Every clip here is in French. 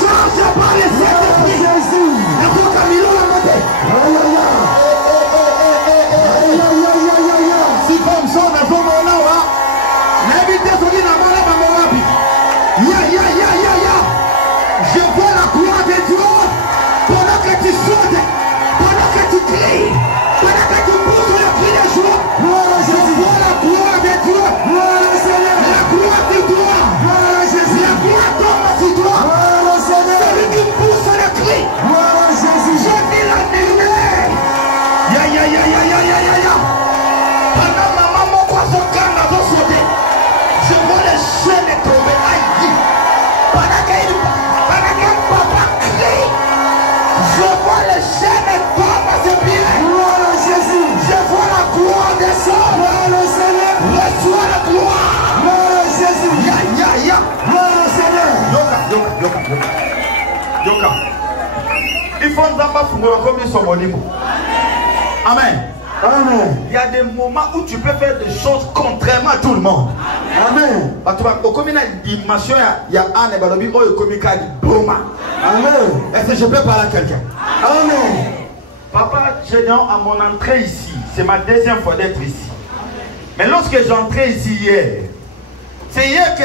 charge par les Saint-Esprit. Jésus. Si comme ça, on a fait mon nom, l'invité sur qui n'a pas la maman. Je vois la gloire de Dieu pendant que tu sautes, pendant que tu cries, pendant que tu pousses le cri de joie. Je vois la gloire de Dieu. La gloire de toi. La gloire tombe sur toi. Celui qui pousse le cri. Je vis la lumière. Pendant ma maman quoi son cœur n'a pas sauté. Je vois les chaînes tomber. Pendant qu'un papa crie, je vois les chaînes tomber à ses pieds. Je vois la gloire descendre. Reçois la gloire. Yoka. Il faut nous avoir comme ils sont monimaux. Amen. Amen. Il y a des moments où tu peux faire des choses contrairement à tout le monde. Amen. Comme il y a une dimension, il y a un et Balobi, oh, il y a Amen. Est-ce que je peux parler à quelqu'un? Amen. Papa, j'ai dit à mon entrée ici, c'est ma deuxième fois d'être ici. Mais lorsque j'entrais ici hier, c'est hier que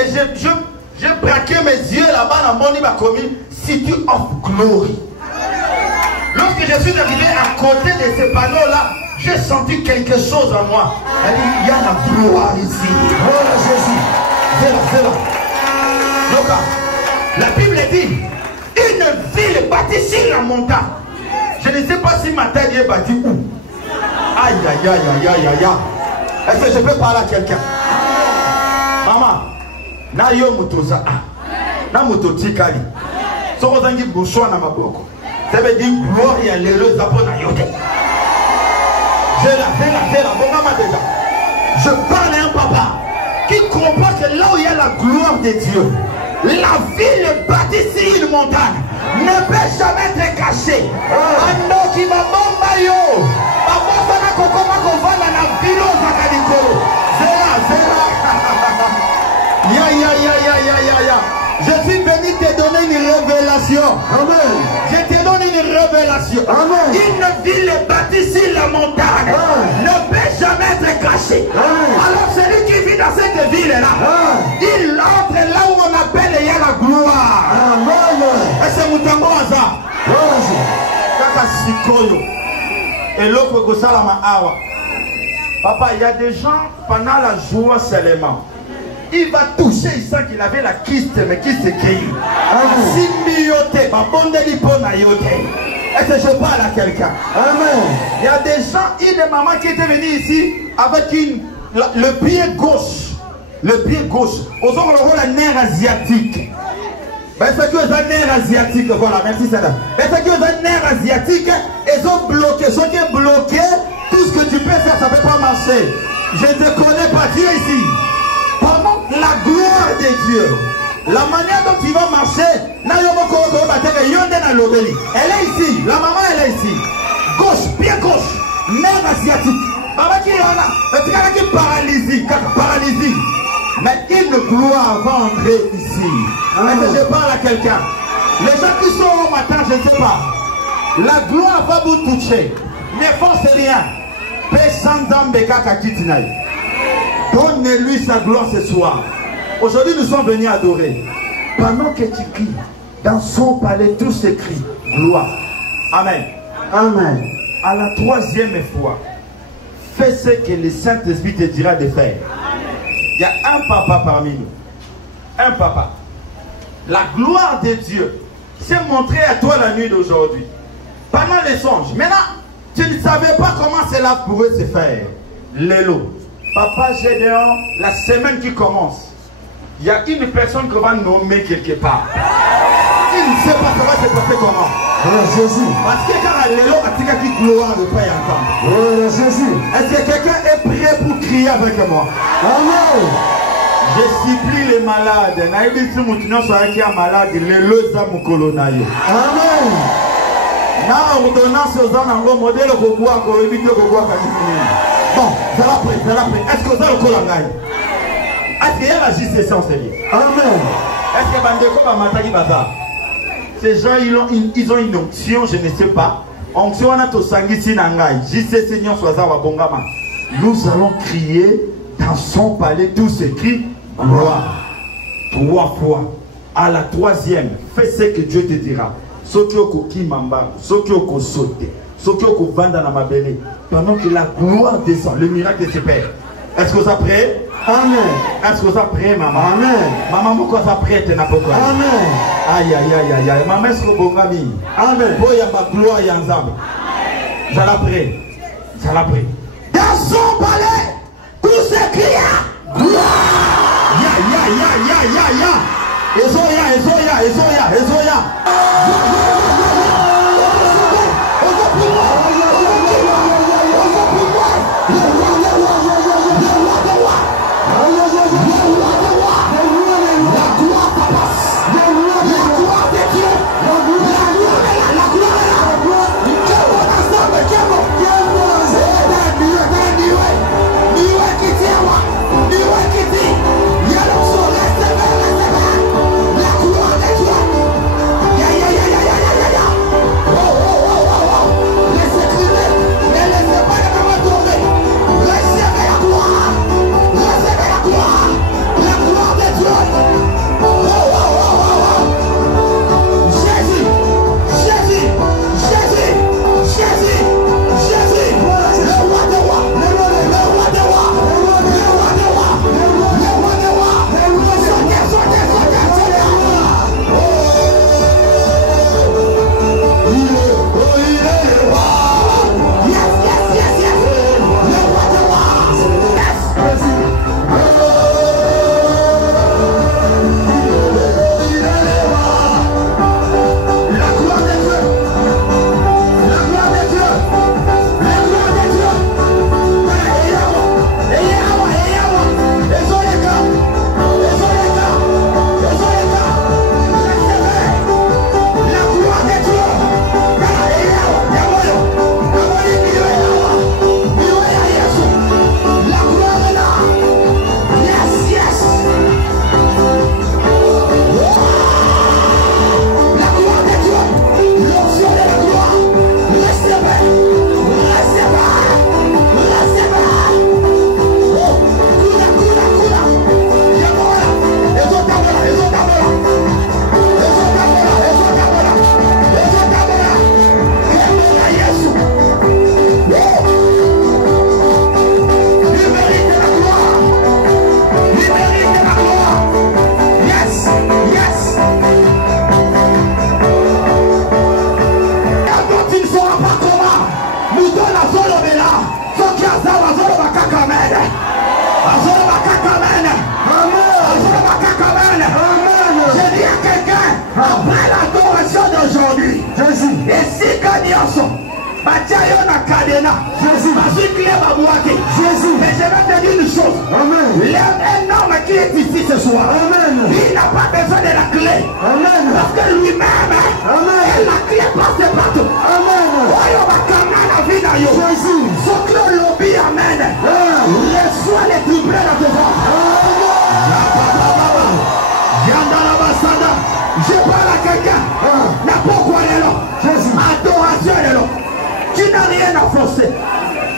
j'ai braqué mes yeux là-bas dans mon Ibakomi, City of Glory. Lorsque je suis arrivé à côté de ces panneaux-là, j'ai senti quelque chose en moi. Elle dit, il y a la gloire ici. Oh Jésus. C'est là. Donc, la Bible dit, une ville bâtie sur la montagne. Je ne sais pas si ma tête est bâtie où. Aïe. Est-ce que je peux parler à quelqu'un? Maman, na yo mutoza na mutotikali. Sokozangi bouchon na maboko. Ça veut dire gloire ya lelo zapona yote. Je parle à un papa qui comprend que là où il y a la gloire de Dieu, la ville bâtie sur une montagne ne peut jamais être cachée. Ando qui va bomba yo. Papa sana kokoma kovana na bilo zakalikolo. Zera. Ya. Je suis venu te donner une révélation. Amen. Je te donne une révélation. Amen. Une ville bâtie sur la montagne ne peut jamais être cachée. Alors celui qui vit dans cette ville-là, il entre là où on appelle il y a la gloire. Amen. Et c'est Moutambo Aza. Kaka Sikoyo. Et l'autre Kosalama Awa. Papa, il y a des gens pendant la joie seulement. Il va toucher, il sent qu'il avait la kyste, mais qui s'est créée. Est-ce que je parle à quelqu'un? Amen. Il y a des gens, une maman qui était venue ici avec le pied gauche. Le pied gauche. Aux autres, on a un nerf asiatique. Est-ce que vous avez un nerf asiatique? Voilà, merci Sada. Est-ce que vous avez un nerf asiatique? Ils ont bloqué. Ceux qui ont bloqué, tout ce que tu peux faire, ça ne peut pas marcher. Je ne te connais pas, tu es ici. Pendant la gloire de Dieu, la manière dont tu vas marcher, elle est ici, la maman elle est ici. Gauche, pied gauche, nerf asiatique. Maman qui est paralysie. Mais une gloire va entrer ici. Est-ce que je parle à quelqu'un? Les gens qui sont au matin, je ne sais pas. La gloire va vous toucher. Ne force rien. Donne-lui sa gloire ce soir. Aujourd'hui, nous sommes venus adorer. Pendant que tu cries, dans son palais, tout s'écrit gloire. Amen. Amen. À la troisième fois, fais ce que le Saint-Esprit te dira de faire. Il y a un papa parmi nous. Un papa. La gloire de Dieu s'est montrée à toi la nuit d'aujourd'hui. Pendant les songes. Maintenant, tu ne savais pas comment cela pouvait se faire. Lélo. Papa Gédéon, la semaine qui commence, il y a une personne qu'on va nommer quelque part. Il ne sait pas ça va se passer comment. Jésus. Parce que quand Lélo a tiré qui gloire de pas y entendre. Jésus. Est-ce que quelqu'un est prêt pour crier avec moi? Amen. Je supplie les malades. Naïbi si moutinons soit qui est malade, Lélo Zamukolonayo. Amen. Na ordonnance aux gens en modèle au bois qu'on évite au bois. Bon, ça va prêt. Est-ce que vous avez le colangay? Est-ce qu'il y a la justice en Seigneur? Amen. Est-ce que Bandeko va m'attaquer bazar? Ces gens, ils ont une onction, je ne sais pas. Onction, on a tout sangisi nangai. JC Seigneur soit ça, wabongama. Nous allons crier dans son palais, tous écrits, gloire. 3 fois. À la 3e, fais ce que Dieu te dira. Sokyo Kimamba, Sokyo sauter, Sokyo vanda na mabele. Pendant que la gloire descend, le miracle se perd. Est-ce que vous êtes prêts? Amen. Est-ce que vous êtes prêts, maman? Amen. Maman, pourquoi vous êtes prêts? Amen. Aïe, aïe, aïe, aïe, aïe. Maman, est-ce que vous êtes prêts? Amen. Pour y a ma gloire, il y a un zam. Ça l'a pris. Ça l'a pris. Dans son palais, tout s'écria gloire. Ya, ya, ya, ya, ya, ya. Ezoya, Ezoya, Ezoya, Ezoya.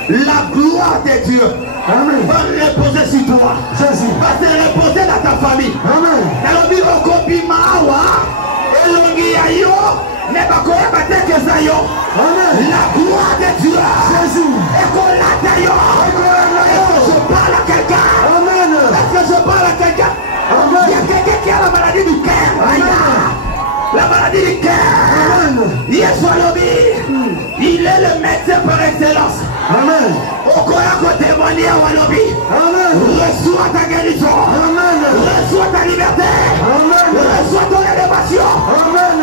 La gloire de Dieu va reposer sur toi. Va se reposer dans ta famille. La gloire de Dieu est collata. Est-ce que je parle à quelqu'un? Est-ce que je parle à quelqu'un? Il y a quelqu'un qui a la maladie du cœur. La maladie du cœur. Il est le médecin par excellence. Amen. Reçois ta guérison. Amen. Reçois ta liberté. Amen. Reçois ton élévation. Amen.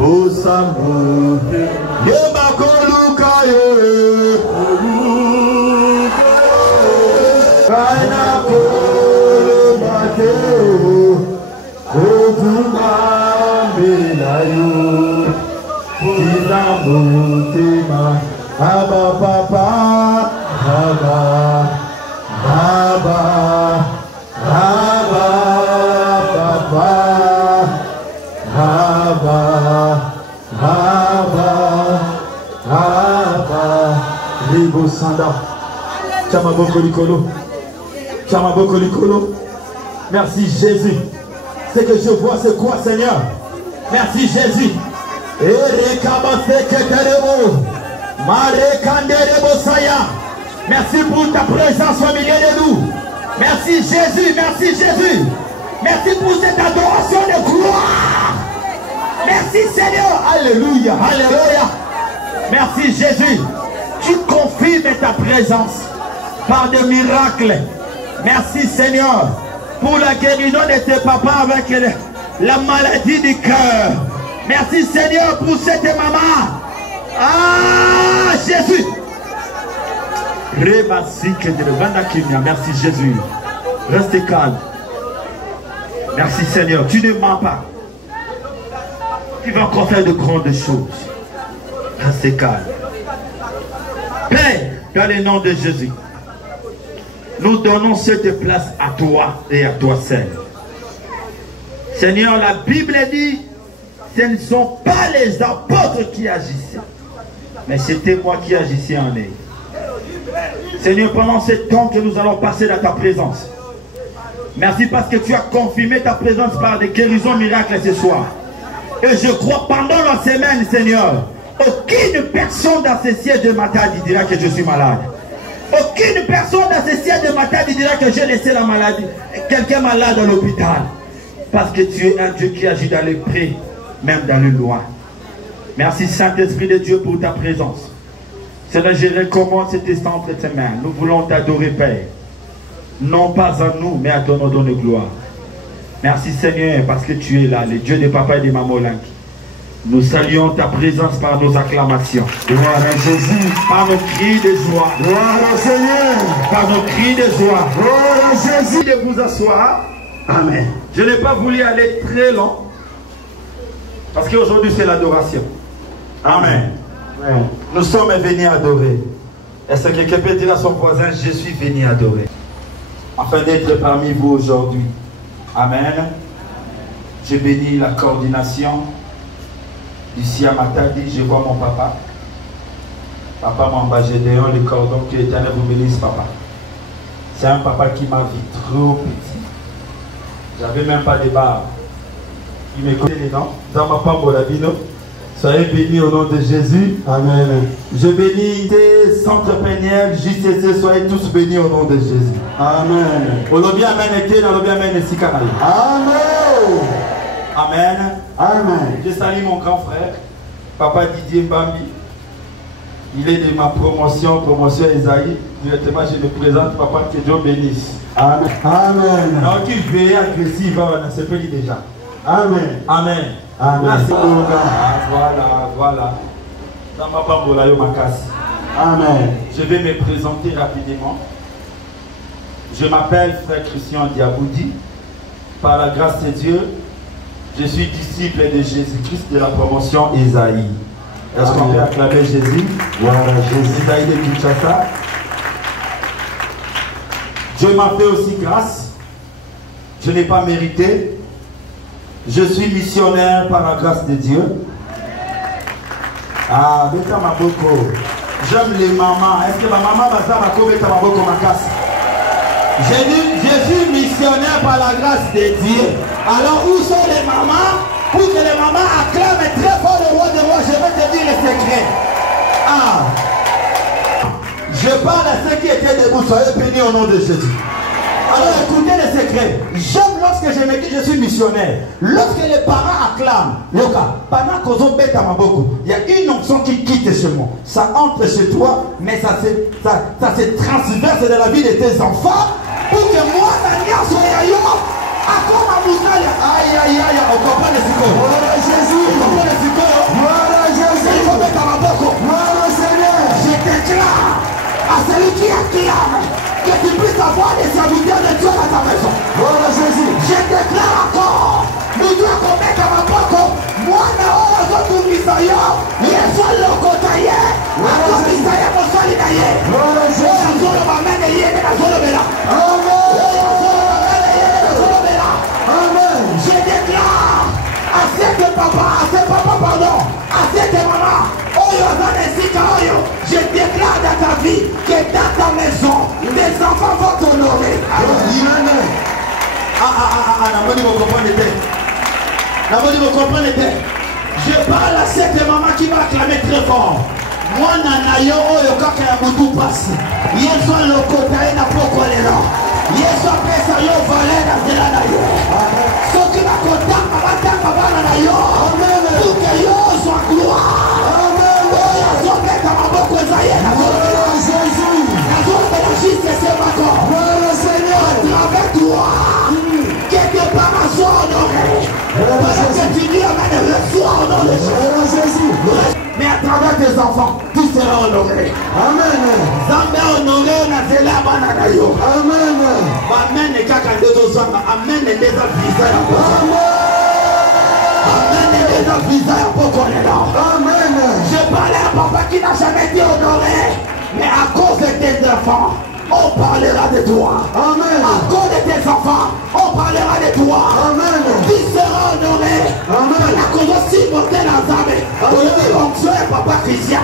Osamu Yebakolukaye Kainako Mutima, Abba Papa, Abba, Abba, Abba Papa, Abba, Abba, Abba, Ribo Sanda, Chamaboko Likolo, Chamaboko Likolo. Merci Jésus. Ce que je vois, c'est quoi, Seigneur? Merci Jésus. Merci pour ta présence au milieu de nous. Merci Jésus, merci Jésus. Merci pour cette adoration de gloire. Merci Seigneur. Alléluia, alléluia. Merci Jésus. Tu confirmes ta présence par des miracles. Merci Seigneur pour la guérison de tes papas avec la maladie du cœur. Merci Seigneur pour cette maman. Ah Jésus. Merci Jésus. Reste calme. Merci Seigneur. Tu ne mens pas. Tu vas encore faire de grandes choses. Reste calme. Père, dans le nom de Jésus, nous donnons cette place à toi et à toi seul. Seigneur, la Bible dit, ce ne sont pas les apôtres qui agissaient, mais c'était moi qui agissais en eux. Seigneur, pendant ce temps que nous allons passer dans ta présence, merci parce que tu as confirmé ta présence par des guérisons miracles ce soir. Et je crois pendant la semaine, Seigneur, aucune personne dans ce siège de matin dira que je suis malade. Aucune personne dans ce siège de matin dira que j'ai laissé la maladie, quelqu'un malade à l'hôpital. Parce que tu es un Dieu qui agit dans les prés, même dans le loin. Merci Saint-Esprit de Dieu pour ta présence. Seigneur, je recommande cet instant entre tes mains. Nous voulons t'adorer, Père. Non pas à nous, mais à ton nom de gloire. Merci Seigneur, parce que tu es là, le Dieu de papa et de maman Lanki. Nous saluons ta présence par nos acclamations. Gloire à Jésus. Par nos cris de joie. Gloire au Seigneur. Par nos cris de joie. Gloire à Jésus. De vous asseoir. Amen. Je n'ai pas voulu aller très long. Parce qu'aujourd'hui c'est l'adoration. Amen. Amen. Nous sommes venus adorer. Est-ce que quelqu'un peut dire à son voisin, je suis venu adorer? Afin d'être parmi vous aujourd'hui. Amen. Je bénis la coordination. Ici à Matadi, je vois mon papa. Papa m'a embâché dehors le cordon, que l'Éternel vous bénisse, papa. C'est un papa qui m'a vu trop petit. J'avais même pas de barbe. Il me connaît les noms. Dans ma femme, Bolabino. Soyez bénis au nom de Jésus. Amen. Je bénis tes centres péniels, JCC, soyez tous bénis au nom de Jésus. Amen. Aujourd'hui, Amen était dans l'objet Amen ici, Amen. Amen. Amen. Je salue mon grand frère, Papa Didier Mbambi. Il est de ma promotion Esaïe. Directement, je me présente, Papa, que Dieu bénisse. Amen. Amen. Alors, tu veilles agressif, on se peut déjà. Amen. Amen. Amen. Voilà. Dans ma pambola, yo makasi. Amen. Je vais me présenter rapidement. Je m'appelle Frère Christian Diaboudi. Par la grâce de Dieu, je suis disciple de Jésus-Christ de la promotion Esaïe. Est-ce qu'on peut acclamer Jésus? Voilà, Jésus Esaïe de Kinshasa. Dieu m'a fait aussi grâce. Je n'ai pas mérité. Je suis missionnaire par la grâce de Dieu. Ah, Beta Maboko. J'aime les mamans. Est-ce que ma maman va faire ma Beta Maboko ma casse? J'ai dit, je suis missionnaire par la grâce de Dieu. Alors, où sont les mamans? Pour que les mamans acclament très fort le roi des rois, je vais te dire le secret. Ah, je parle à ceux qui étaient debout, soyez bénis au nom de Jésus. Alors écoutez le secret. J'aime lorsque je me dis que je suis missionnaire. Lorsque les parents acclament, pendant qu'on ont bête à ma beaucoup, il y a une onction qui quitte chez moi. Ça entre chez toi, mais ça se transverse dans la vie de tes enfants pour que moi, ça n'y a soyons. Aïe, on comprend le psycho. Voilà Jésus. On comprend le psycho. Voilà Jésus. Il faut mettre à ma beaucoup. Voilà Seigneur. Je déclare à celui qui acclame que tu puisses avoir des serviteurs de Dieu dans ta maison. Voilà Jésus. Je déclare encore. Nous devons mettre à ma beaucoup. Moi, nous avons tout mis ailleurs. Il est soit le cette maman, je déclare dans ta vie que dans ta maison, les enfants vont t'honorer. Je parle à cette maman qui va acclamer très fort. Moi, Nanayo, Oyokaka Yabutu passe. Yeso Lokotae na Pokolero. Yeso Pesa Yo Valena Zelanayo. Ce qui va contact, Mabataka Bananayo. Pour que Yo soit gloire. Oyazo Beka Maboko Zayena. La justice c'est ma corps. À travers toi, que tes parents soient honorés. Parce que tu dis, Amen, reçois au nom de Jésus. Mais à travers tes enfants, tu seras honoré. Amen. Zambia honoré, na zela bananayo. Amen. Amen. Kaka ndezo zamba. Amen. Ndeza visa ya poko. Amen. Ndeza visa ya poko nena. Amen. Je parlais à papa qui n'a jamais été honoré, mais à cause de tes enfants, on parlera de toi. Amen. À cause de tes enfants, on parlera de toi. Amen. Tu seras honoré. Amen. À cause aussi de tes enfants. Papa Christian.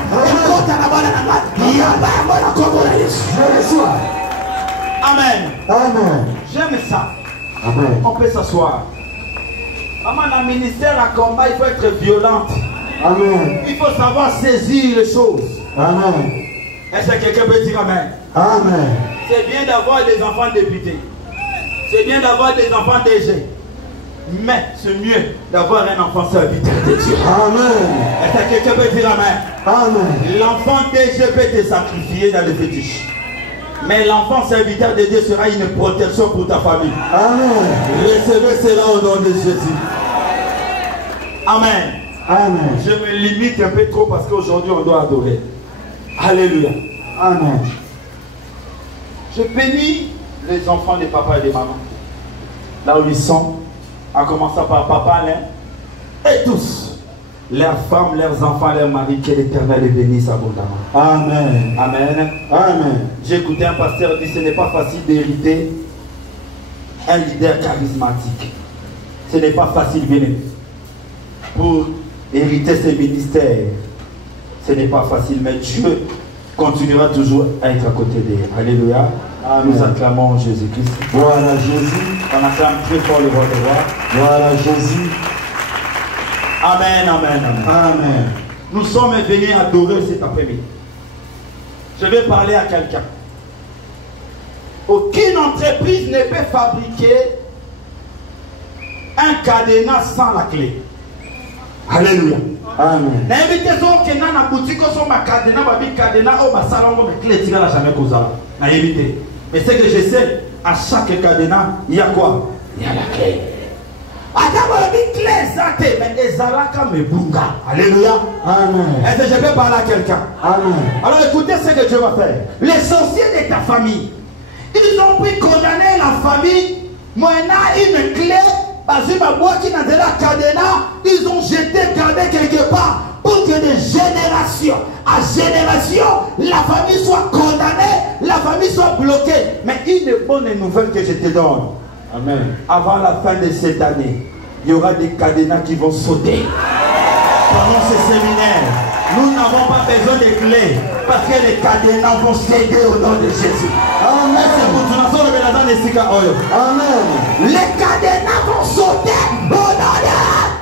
Amen. Amen. J'aime ça. Amen. On peut s'asseoir. Maman, dans le ministère à combat, il faut être violente. Amen. Il faut savoir saisir les choses. Amen. Est-ce que quelqu'un peut dire Amen? Amen. C'est bien d'avoir des enfants députés. C'est bien d'avoir des enfants DG. Mais c'est mieux d'avoir un enfant serviteur de Dieu. Amen. Est-ce que quelqu'un peut dire Amen? Amen. L'enfant DG peut te sacrifier dans le fétiche. Mais l'enfant serviteur de Dieu sera une protection pour ta famille. Amen. Recevez cela au nom de Jésus. Amen. Amen. Je me limite un peu trop parce qu'aujourd'hui on doit adorer. Alléluia. Amen. Je bénis les enfants des papas et des mamans. Là où ils sont. En commençant par papa, Alain, et tous, leurs femmes, leurs enfants, leurs maris, que l'Éternel les bénisse abondamment. Amen. Amen. Amen. J'ai écouté un pasteur dire ce n'est pas facile d'hériter un leader charismatique. Ce n'est pas facile, venez. Pour hériter ce ministère, ce n'est pas facile, mais Dieu continuera toujours à être à côté d'eux. Alléluia. Amen. Nous acclamons Jésus-Christ. Voilà Jésus. On acclame très fort le roi de roi. Voilà Jésus. Amen, amen, amen. Amen. Nous sommes venus adorer cet après-midi. Je vais parler à quelqu'un. Aucune entreprise ne peut fabriquer un cadenas sans la clé. Alléluia. Amen. Na boutique sur ma cadenas, babi cadenas au salon, mais clé tira la jamais causala. Na évité. Mais ce que je sais, à chaque cadenas, il y a quoi? Il y a la clé. Alléluia. Amen. Est-ce que je peux parler à quelqu'un? Amen. Alors écoutez ce que Dieu va faire. Les sorciers de ta famille, ils ont pu condamner la famille. Moi, une clé. Ils ont jeté, gardé quelque part pour que de génération à génération, la famille soit condamnée, la famille soit bloquée. Mais une bonne nouvelle que je te donne. Amen. Avant la fin de cette année, il y aura des cadenas qui vont sauter. Pendant ce séminaire, nous n'avons pas besoin de clés parce que les cadenas vont céder au nom de Jésus. Amen. Amen. Les cadenas vont sauter au nom de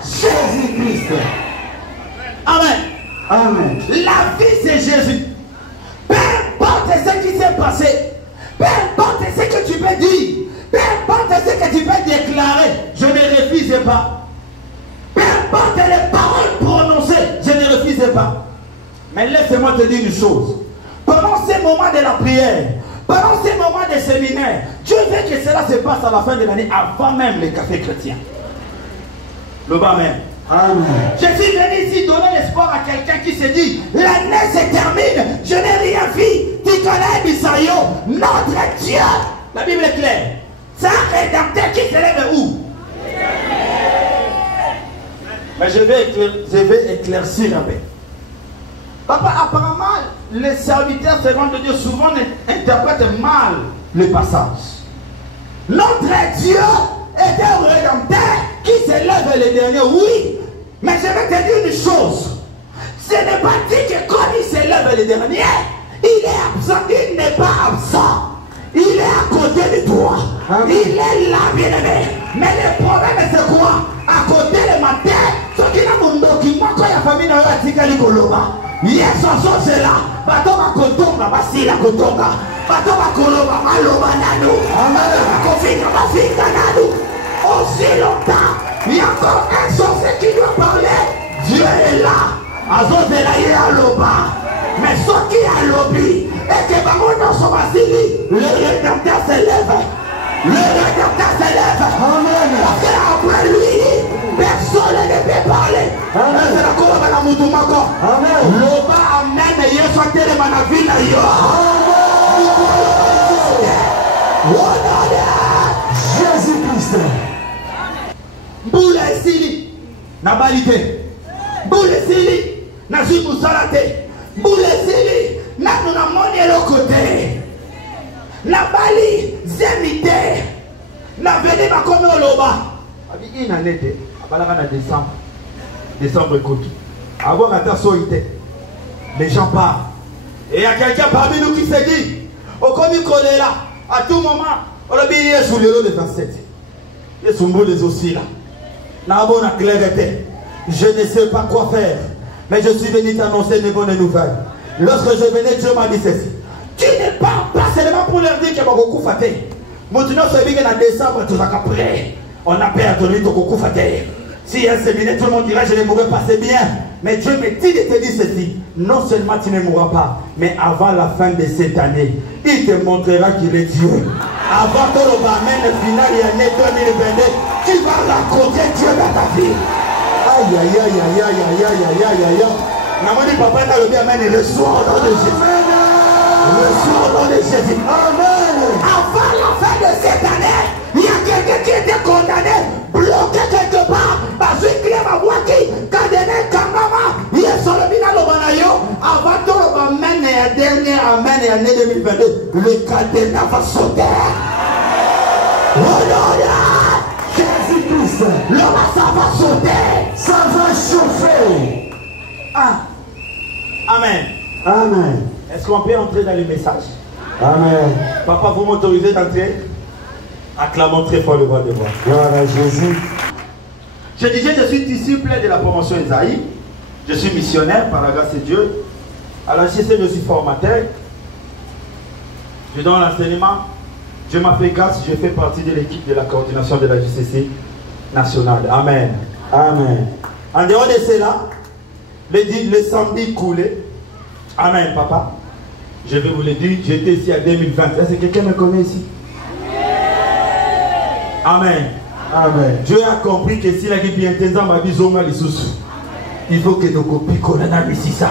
Jésus-Christ. Amen. Amen. La vie c'est Jésus. Peu importe ce qui s'est passé, peu importe ce que tu peux dire, peu importe ce que tu peux déclarer, je ne refuse pas. Peu importe les paroles prononcées, je ne refuse pas. Mais laisse-moi te dire une chose. Pendant ces moments de la prière, pendant ces moments de séminaire, Dieu veut que cela se passe à la fin de l'année, avant même les cafés chrétiens. Le bas même. Amen. Je suis venu ici donner l'espoir à quelqu'un qui se dit, l'année se termine, je n'ai rien vu. Tu connais Bisayo, notre Dieu. La Bible est claire. C'est un rédempteur qui se lève où? Mais je vais éclaircir un peu. Papa, apparemment, les serviteurs servants de Dieu souvent interprètent mal le passage. Notre Dieu est un rédempteur qui se lève le dernier, oui. Mais je vais te dire une chose. Ce n'est pas dit que quand il s'élève le dernier, il est absent, il n'est pas absent. Il est à côté de toi. Il est là, bien-aimé. Mais le problème, c'est quoi? À côté le matin, ce qui n'a mon document, quand il y a famille, il y a Tikali Koloba. Yes, c'est là. Bato va kotonga, basila kotonga. Bato va koloba, maloba nanu. Bato va kofinga, bafinga nanu. Aussi longtemps, il y a encore un sorcier qui doit parler. Dieu est là. Azot est là, il est à l'oba. Mais ce qui est à l'obi, et que Bamono Sobasili, le rédempteur s'élève. Le rédempteur s'élève. Parce qu'après lui, personne ne peut parler. C'est la cour de la Moutoumako. L'oba amène Yesu Tele Manavina yo. Jésus-Christ. Boule Sili, n'a balité. Boule Sili, n'a su Moussalate. Boule Sili, n'a moni à l'autre côté. N'a bali, zemite. N'a venu ma comme au loba. Il y a une année, décembre écoute. Avant la soïté, les gens parlent. Et il y a quelqu'un parmi nous qui s'est dit, au commis collé là, à tout moment, on a bien sous le lot de 27. Et sous le les aussi là. N'a bon clarté. Je ne sais pas quoi faire. Mais je suis venu t'annoncer une bonne nouvelle. Lorsque je venais, Dieu m'a dit ceci. Tu n'es pas seulement pour leur dire qu'il y a beaucoup faté. Maintenant, c'est bien qu'en décembre, tout ça qu'après, on a perdu ton beaucoup faté. Si un séminaire, tout le monde dira je ne mourrai pas, c'est bien. Mais Dieu me dit de te dire ceci. Non seulement tu ne mourras pas, mais avant la fin de cette année, il te montrera qu'il est Dieu. Avant que le Bamen final, il y a l'année 2022, tu vas raconter Dieu dans ta vie. Aïe, aïe, aïe, aïe, aïe, aïe, aïe, aïe, aïe, aïe. Namoni papa t'a le bien amen, reçois au nom de Jésus. Reçois au nom de Jésus. Amen. Avant la fin de cette année, il y a quelqu'un qui était condamné, bloqué quelque part, parce qu'il y a ma voix qui, quand il est Kambama, il est sur le bina le banayo, avant tout le amen et la dernière amen et l'année 2022, le cadenas va sauter. Oh non, Jésus-Christ, l'homme ça va sauter, ça va chauffer. Ah. Amen. Amen. Est-ce qu'on peut entrer dans le message? Amen. Papa, vous m'autorisez d'entrer? Acclamons très fort le roi de voix. Gloire à Jésus. Je disais, je suis disciple de la promotion Isaïe. Je suis missionnaire par la grâce de Dieu. À la JCC, je suis formateur. Je donne l'enseignement. Dieu m'a fait grâce, je fais partie de l'équipe de la coordination de la JCC nationale. Amen. Amen. En dehors de cela, le samedi coulé. Amen, papa. Je vais vous le dire, j'étais ici à 2020. Est-ce que quelqu'un me connaît ici? Amen. Amen. Dieu a compris que si la gueule est en ma vie, il faut que nos copies connaissent ici ça.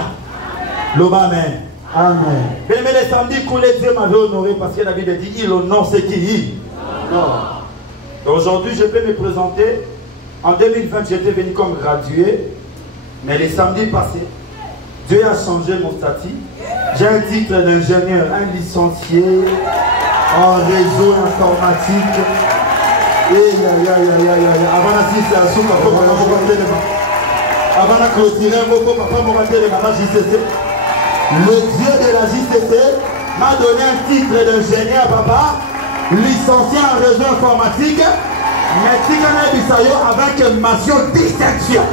Amen. Amen. Mais le samedi coulé, Dieu m'avait honoré parce que la Bible dit il honore ce qui y. Aujourd'hui, je peux me présenter. En 2020, j'étais venu comme gradué. Mais les samedis passés, Dieu a changé mon statut. J'ai un titre d'ingénieur, un licencié en réseau informatique. Avant la clôturer, le Dieu de la JCC m'a donné un titre d'ingénieur, papa, licencié en réseau informatique, mais avec mention distinction.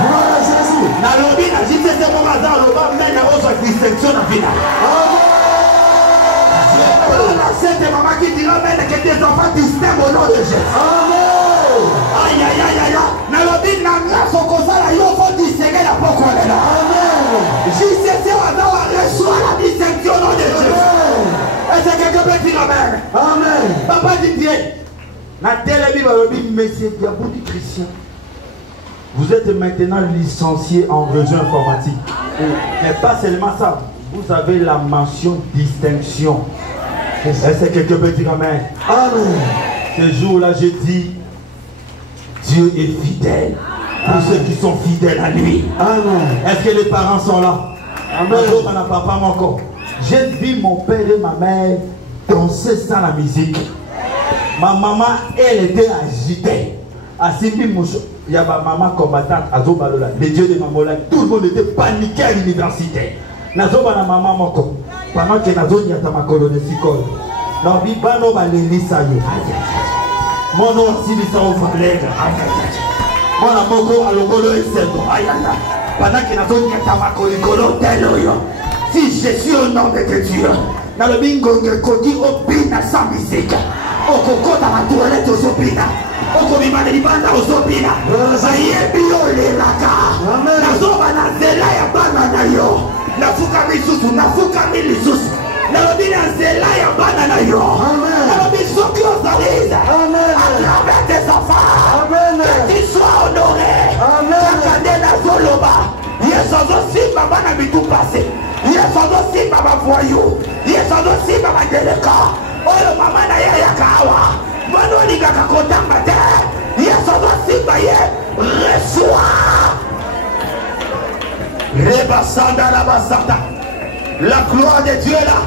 Voilà Jésus. Nalobi na JCC mon hasard le bas mais na autre distinction na vida. C'est maman qui dira mais que tes enfants distinguent au nom de Jésus. Amen. Aïe aïe aïe aïe. Nalobi na son conseil là il faut distinguer la pourquoi là. Amen. JCC va reçoit la distinction au nom de Jésus. Est-ce que quelqu'un peut dire amen? Amen. Papa dit Dieu. Na télé Bible monsieur Diabou Christian. Vous êtes maintenant licencié en réseau informatique. Mais pas seulement ça, vous avez la mention distinction. Est-ce que quelqu'un peut dire amen? Amen. Ce jour-là, je dis, Dieu est fidèle. Pour ceux qui sont fidèles à lui. Amen. Est-ce que les parents sont là? Amen. Papa, j'ai vu mon père et ma mère danser sans la musique. Ma maman, elle était agitée. Asimbi Moucho. il y a ma maman combattante à Zobalola, les dieux de Mamola, tout le monde était paniqué à l'université. Nazoba na maman moko, pendant que Nazo n'y a ta ma colonie sikol. Non, bibano va les lisayo. Mon nom si les gens vont l'air. Mon amoko à l'ogolo et c'est bon. Pendant que Nazo n'y a ta ma colonie teloyo. Si je suis au nom de Dieu, dans le bingo que Kodi opina sans musique. Au coco dans la toilette aux opina. Okomima de libanda uzopina zayebi ole laka nazoba na zela ya bana na yo nafuka misusu nafuka milisusu nalobi na zela ya bana na yo nalobi soki ozaliza à travers tes enfants que tu sois honoré kakande nazoloba yesu azosimba bana bitu pase yesu azosimba bavoyu yesu azosimba badeleka oyo mama na ye yakawa la gloire de Dieu là,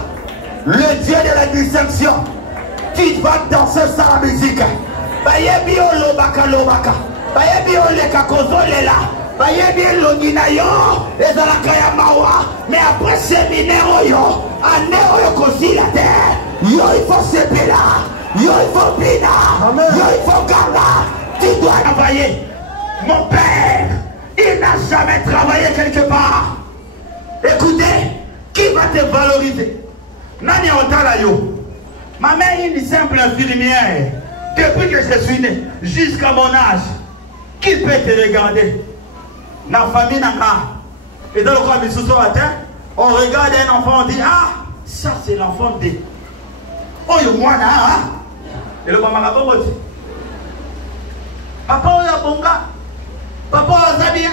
le Dieu de la distinction, qui va danser sans la musique. Bayebi olobaka lobaka, bayebi oleka kozolela, bayebi longinayo, ezalaka ya mawa, mais après séminaire oyo, ane oyo kosi la terre, yo il faut se là. Yo, il faut Bina. Yo, il faut Gala. Tu dois travailler. Mon père, il n'a jamais travaillé quelque part. Écoutez, qui va te valoriser? Nani Otala yo. Ma mère est une simple infirmière. Depuis que je suis né, jusqu'à mon âge, qui peut te regarder? La famille n'a pas. Et dans le cas de ce matin, on regarde un enfant, on dit, ah, ça c'est l'enfant de. Oh, yo, moi, là, et le maman a pas dit papa oya bonga papa oya bien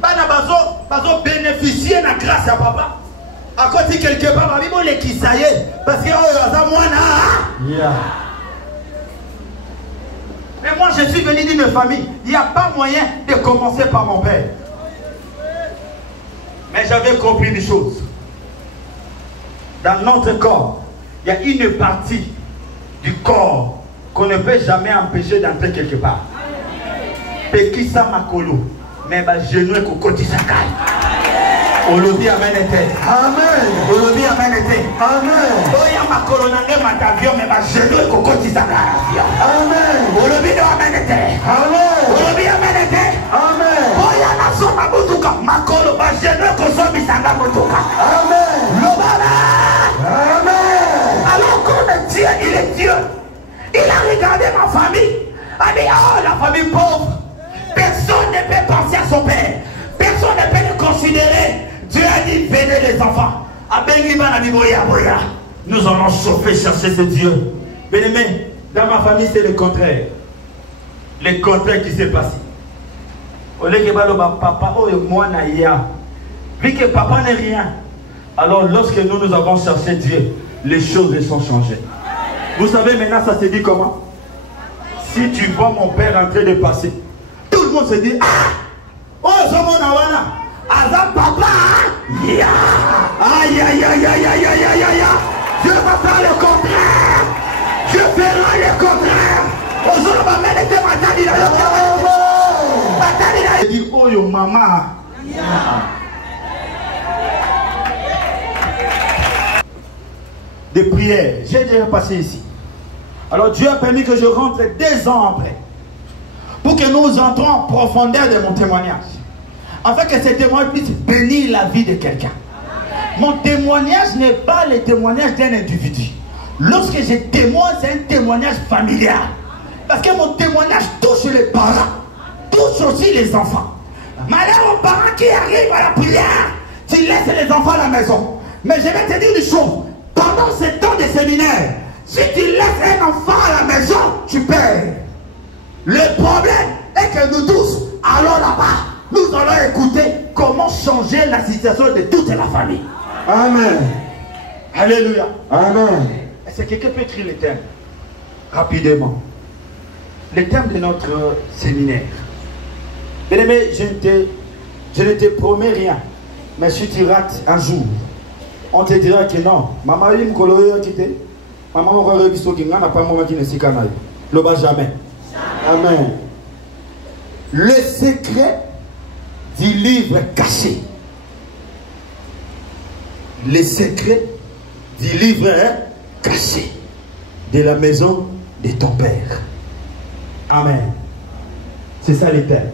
bana bazo bénéficier na grâce à papa à côté quelque part ma bibo les kisaye parce que oya za mwana mais moi je suis venu d'une famille il n'y a pas moyen de commencer par mon père mais j'avais compris une chose dans notre corps il y a une partie du corps qu'on ne peut jamais empêcher d'entrer quelque part. Pekisa makolo, mais ma genou est kokoti sakai. Olobi amen était. Amen. Olobi amen était. Amen. Oya makolo nange matavion, mais ma genou est kokoti sakai. Amen. Olobi no amen était. Amen. Olobi amen était. Amen. Oya naso mabutuka makolo, ma genou est kosomi sanga butuka. Amen. Lobala. Amen. Alors qu'on Dieu, il est Dieu. Il a regardé ma famille. Il a dit, oh, la famille pauvre. Personne ne peut penser à son père. Personne ne peut le considérer. Dieu a dit, venez les enfants. Nous allons chauffer, chercher ce Dieu. Bien-aimé, dans ma famille, c'est le contraire. Le contraire qui s'est passé. Papa, oh, moi, vu que papa n'est rien. Alors, lorsque nous avons cherché Dieu, les choses se sont changées. Vous savez maintenant ça se dit comment? Si tu vois mon père en train de passer, tout le monde se dit, ah, oh Zomo Nawana, Azam papa, ya, aïe aïe aïe aïe aïe aïe aïe aïe, Dieu va faire le contraire, Dieu fera le contraire. Aujourd'hui ma mère était matadi là, matadi là, il dit oh yo maman. Des prières, j'ai déjà passé ici. Alors Dieu a permis que je rentre 2 ans après. Pour que nous entrons en profondeur de mon témoignage. Afin que ce témoignage puisse bénir la vie de quelqu'un. Mon témoignage n'est pas le témoignage d'un individu. Lorsque je témoigne, c'est un témoignage familial. Parce que mon témoignage touche les parents, touche aussi les enfants. Malheur aux parents qui arrivent à la prière, tu laisses les enfants à la maison. Mais je vais te dire une chose. Pendant ce temps de séminaire, si tu laisses un enfant à la maison, tu perds. Le problème est que nous tous allons là-bas. Nous allons écouter comment changer la situation de toute la famille. Amen. Alléluia. Amen. Est-ce que quelqu'un peut écrire le thème rapidement? Le thème de notre séminaire. Bien-aimé, je ne te promets rien. Mais si tu rates un jour, on te dira que non. Maman, il me quitté. Maman, on va regarder qui n'a pas moi qui ne s'y canaille. Le bas jamais. Amen. le secret du livre caché. Le secret du livre caché de la maison de ton Père. Amen. C'est ça les termes.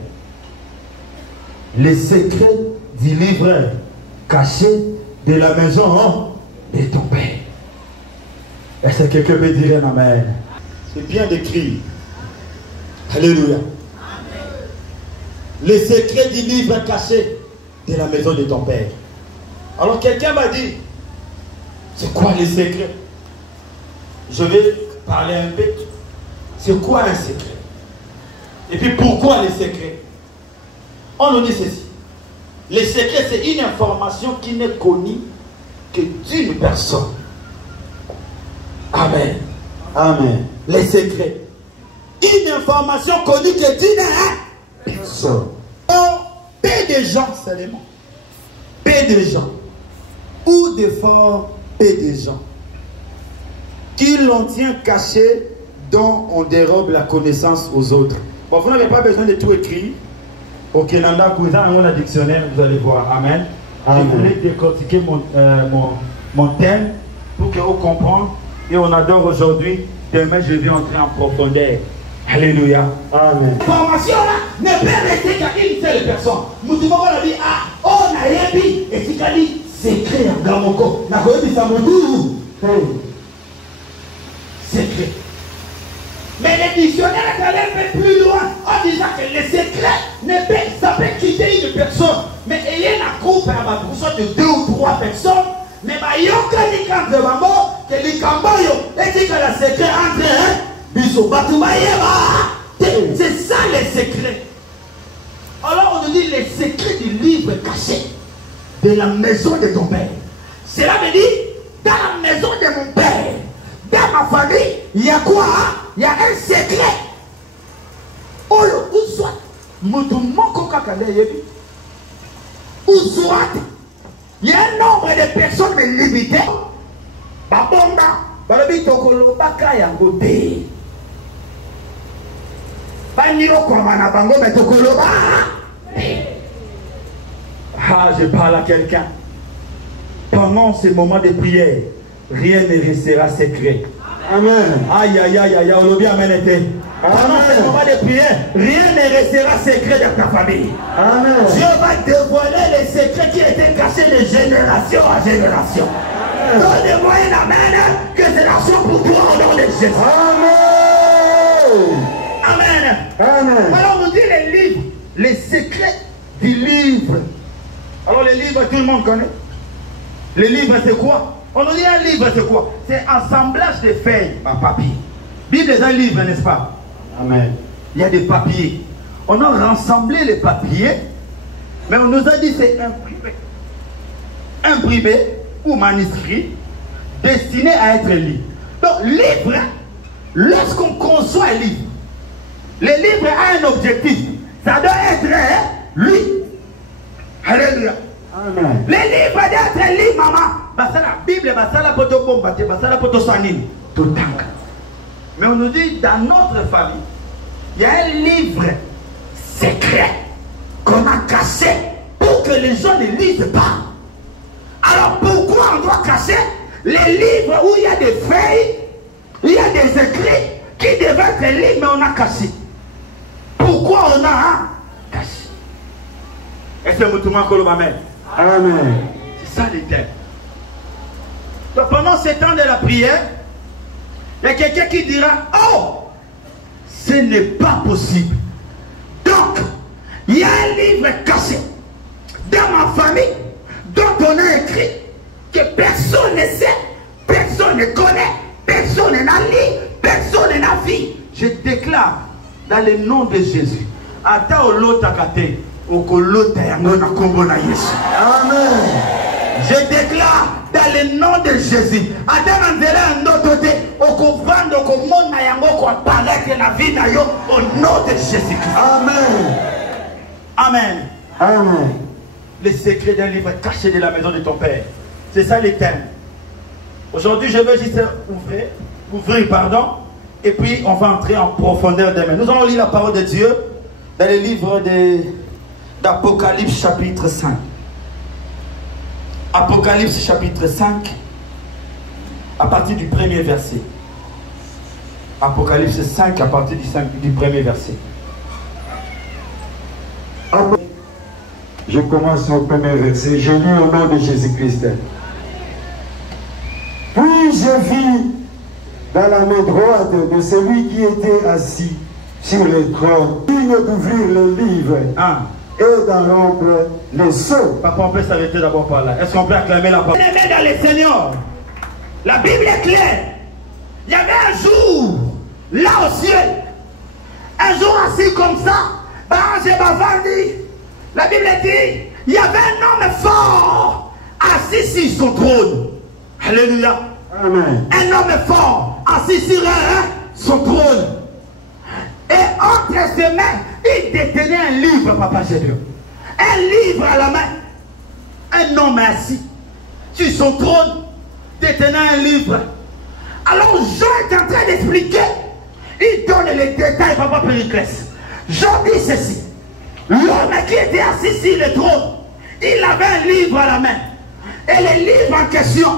Le secret du livre caché de la maison de ton Père. Est-ce que quelqu'un peut dire un amen? C'est bien décrit. Alléluia. Le secret du livre caché de la maison de ton Père. Alors quelqu'un m'a dit, c'est quoi le secret? Je vais parler un peu. C'est quoi un secret? Et puis pourquoi le secret? On nous dit ceci. Le secret, c'est une information qui n'est connue que d'une personne. Amen. Amen. Les secrets. Une information connue que d'une personne. Peu de gens seulement. Peu de gens. Ou de forts peu de gens. Qui l'on tient caché, dont on dérobe la connaissance aux autres. Bon, vous n'avez pas besoin de tout écrire. Au Kenanda, vous avez un dictionnaire, vous allez voir. Amen. Amen. Je voulais décortiquer mon thème pour que vous compreniez. Et on adore aujourd'hui. Demain, je vais entrer en profondeur. Alléluia. Amen. L'information là ne peut rester qu'à une seule personne. Nous devons dire, ah, on a ébi, et tu as dit, secret en Gamoko. N'a pas dit ça, mon doux. Secret. Mais les dictionnaires est allé un peu plus loin en disant que le secret, ça peut quitter une personne. Mais ayez la coupe à ma personne de 2 ou 3 personnes. Mais il y a un camp de maman, que les cambayo, et que le secret entre c'est ça le secret. Alors on nous dit le secret du livre caché de la maison de ton Père. Cela veut dire, dans la maison de mon Père, dans ma famille, il y a quoi? Il y a un secret. Ou soit, ou soit, il y a un nombre de personnes mais limité. Babonda, balabi tokolo baka ya côté. Baniro komana bango mais tokolo ba. Ah, je parle à quelqu'un. Pendant ces moments de prière, rien ne restera secret. Amen. Aïe, aïe, aïe, aïe, on bien amen été. Pendant ce moment de prière, rien ne restera secret dans ta famille. Amen. Dieu va dévoiler les secrets qui étaient cachés de génération en génération. Donnez-moi un amen, que c'est l'action pour toi au nom de Jésus. Amen. Amen. Amen. Alors on nous dit les livres, les secrets du livre. Alors les livres, tout le monde connaît. Les livres, c'est quoi? On nous dit un livre, c'est quoi? C'est assemblage de feuilles par papier. Bible est un livre, n'est-ce pas? Amen. Il y a des papiers. On a rassemblé les papiers, mais on nous a dit c'est imprimé. Imprimé ou manuscrit, destiné à être lu. Donc, livre, lorsqu'on conçoit un livre, le livre a un objectif. Ça doit être lu. Alléluia. Amen. Le livre doit être lu, maman. Parce la Bible, c'est la poto bombate, c'est la poto sanine. Tout le temps. Mais on nous dit, dans notre famille, il y a un livre secret qu'on a caché pour que les gens ne lisent pas. Alors pourquoi on doit cacher les livres où il y a des feuilles, il y a des écrits qui devaient être lus, mais on a caché. Pourquoi on a caché? Est-ce que vous m'avez Amen. Amen. C'est ça les thèmes. Donc pendant ce temps de la prière, il y a quelqu'un qui dira, oh, ce n'est pas possible. Donc, il y a un livre caché dans ma famille dont on a écrit que personne ne sait, personne ne connaît, personne n'a lu, personne n'a vu. Je déclare dans le nom de Jésus, ata olotakate okolota yango na kombo na Yesu. Amen. Je déclare dans le nom de Jésus, ata nzela ndotote okovanda okomona yango ko apparaître na vie na yo au nom de Jésus-Christ. Amen. Amen. Amen. Les secrets d'un livre caché de la maison de ton Père. C'est ça les thèmes. Aujourd'hui, je veux juste ouvrir, et puis on va entrer en profondeur demain. Nous allons lire la parole de Dieu dans le livre d'Apocalypse chapitre 5. Apocalypse chapitre 5, à partir du premier verset. Apocalypse 5, à partir du premier verset. Je commence au premier verset. Je lis au nom de Jésus-Christ. Puis je vis dans la main droite de celui qui était assis sur le trône, digne d'ouvrir le livre, et dans l'ombre les sceaux. Papa, on peut s'arrêter d'abord par là. Est-ce qu'on peut acclamer la parole? Bien-aimés dans le Seigneur, la Bible est claire. Il y avait un jour, là au ciel, un jour assis comme ça, la Bible dit, il y avait un homme fort assis sur son trône. Alléluia. Amen. Un homme fort assis sur son trône. Et entre ses mains, il détenait un livre, papa chez Dieu. Un livre à la main. Un homme assis sur son trône, détenant un livre. Alors Jean est en train d'expliquer. Il donne les détails, papa Périclès. Jean dit ceci. L'homme qui était assis sur le trône, il avait un livre à la main. Et le livre en question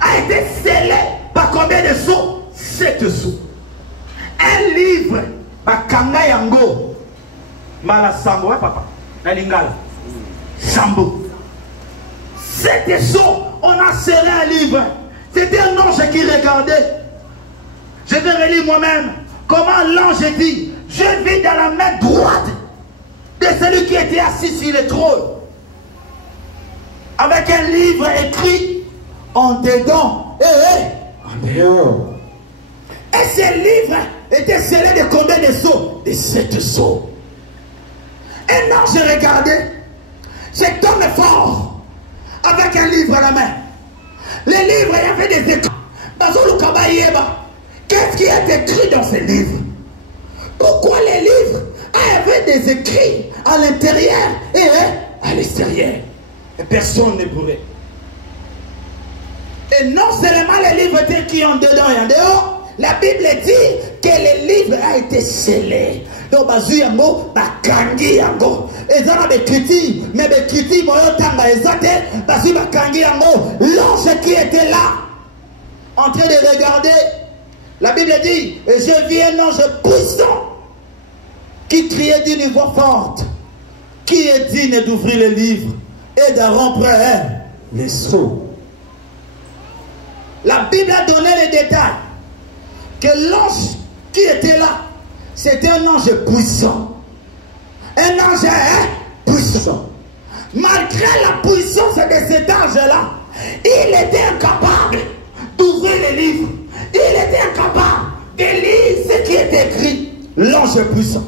a été scellé par combien de sceaux? 7 sceaux. Un livre, bakanga yango, malasambo, papa, nalingala, sambo. 7 sceaux, on a scellé un livre. C'était un ange qui regardait. Je vais relire moi-même comment l'ange dit, je vis dans la main droite de celui qui était assis sur le trône, avec un livre écrit en dedans et en dehors. Et ce livre était scellé de combien de sceaux? De 7 sceaux. Un ange regardait cet homme fort avec un livre à la main. Le livre, il y avait des écrits. Qu'est-ce qui est écrit dans ce livre? Pourquoi les livres avaient des écrits à l'intérieur et à l'extérieur? Et personne ne pourrait. Et non seulement les livres étaient écrits en dedans et en dehors, la Bible dit que le livre a été scellé. Donc, bazu yango, bakangi yango. Et ça, des critiques, mais des critiques, moyotanga, et ça, bazu bakangi yango. L'ange qui était là, en train de regarder, la Bible dit, et je vis un ange puissant qui criait d'une voix forte, qui est digne d'ouvrir le livre et de rompre les sceaux. La Bible a donné les détails que l'ange qui était là, c'était un ange puissant. Un ange puissant. Malgré la puissance de cet ange-là, il était incapable d'ouvrir les livres. Il était incapable de lire ce qui est écrit. L'ange puissant.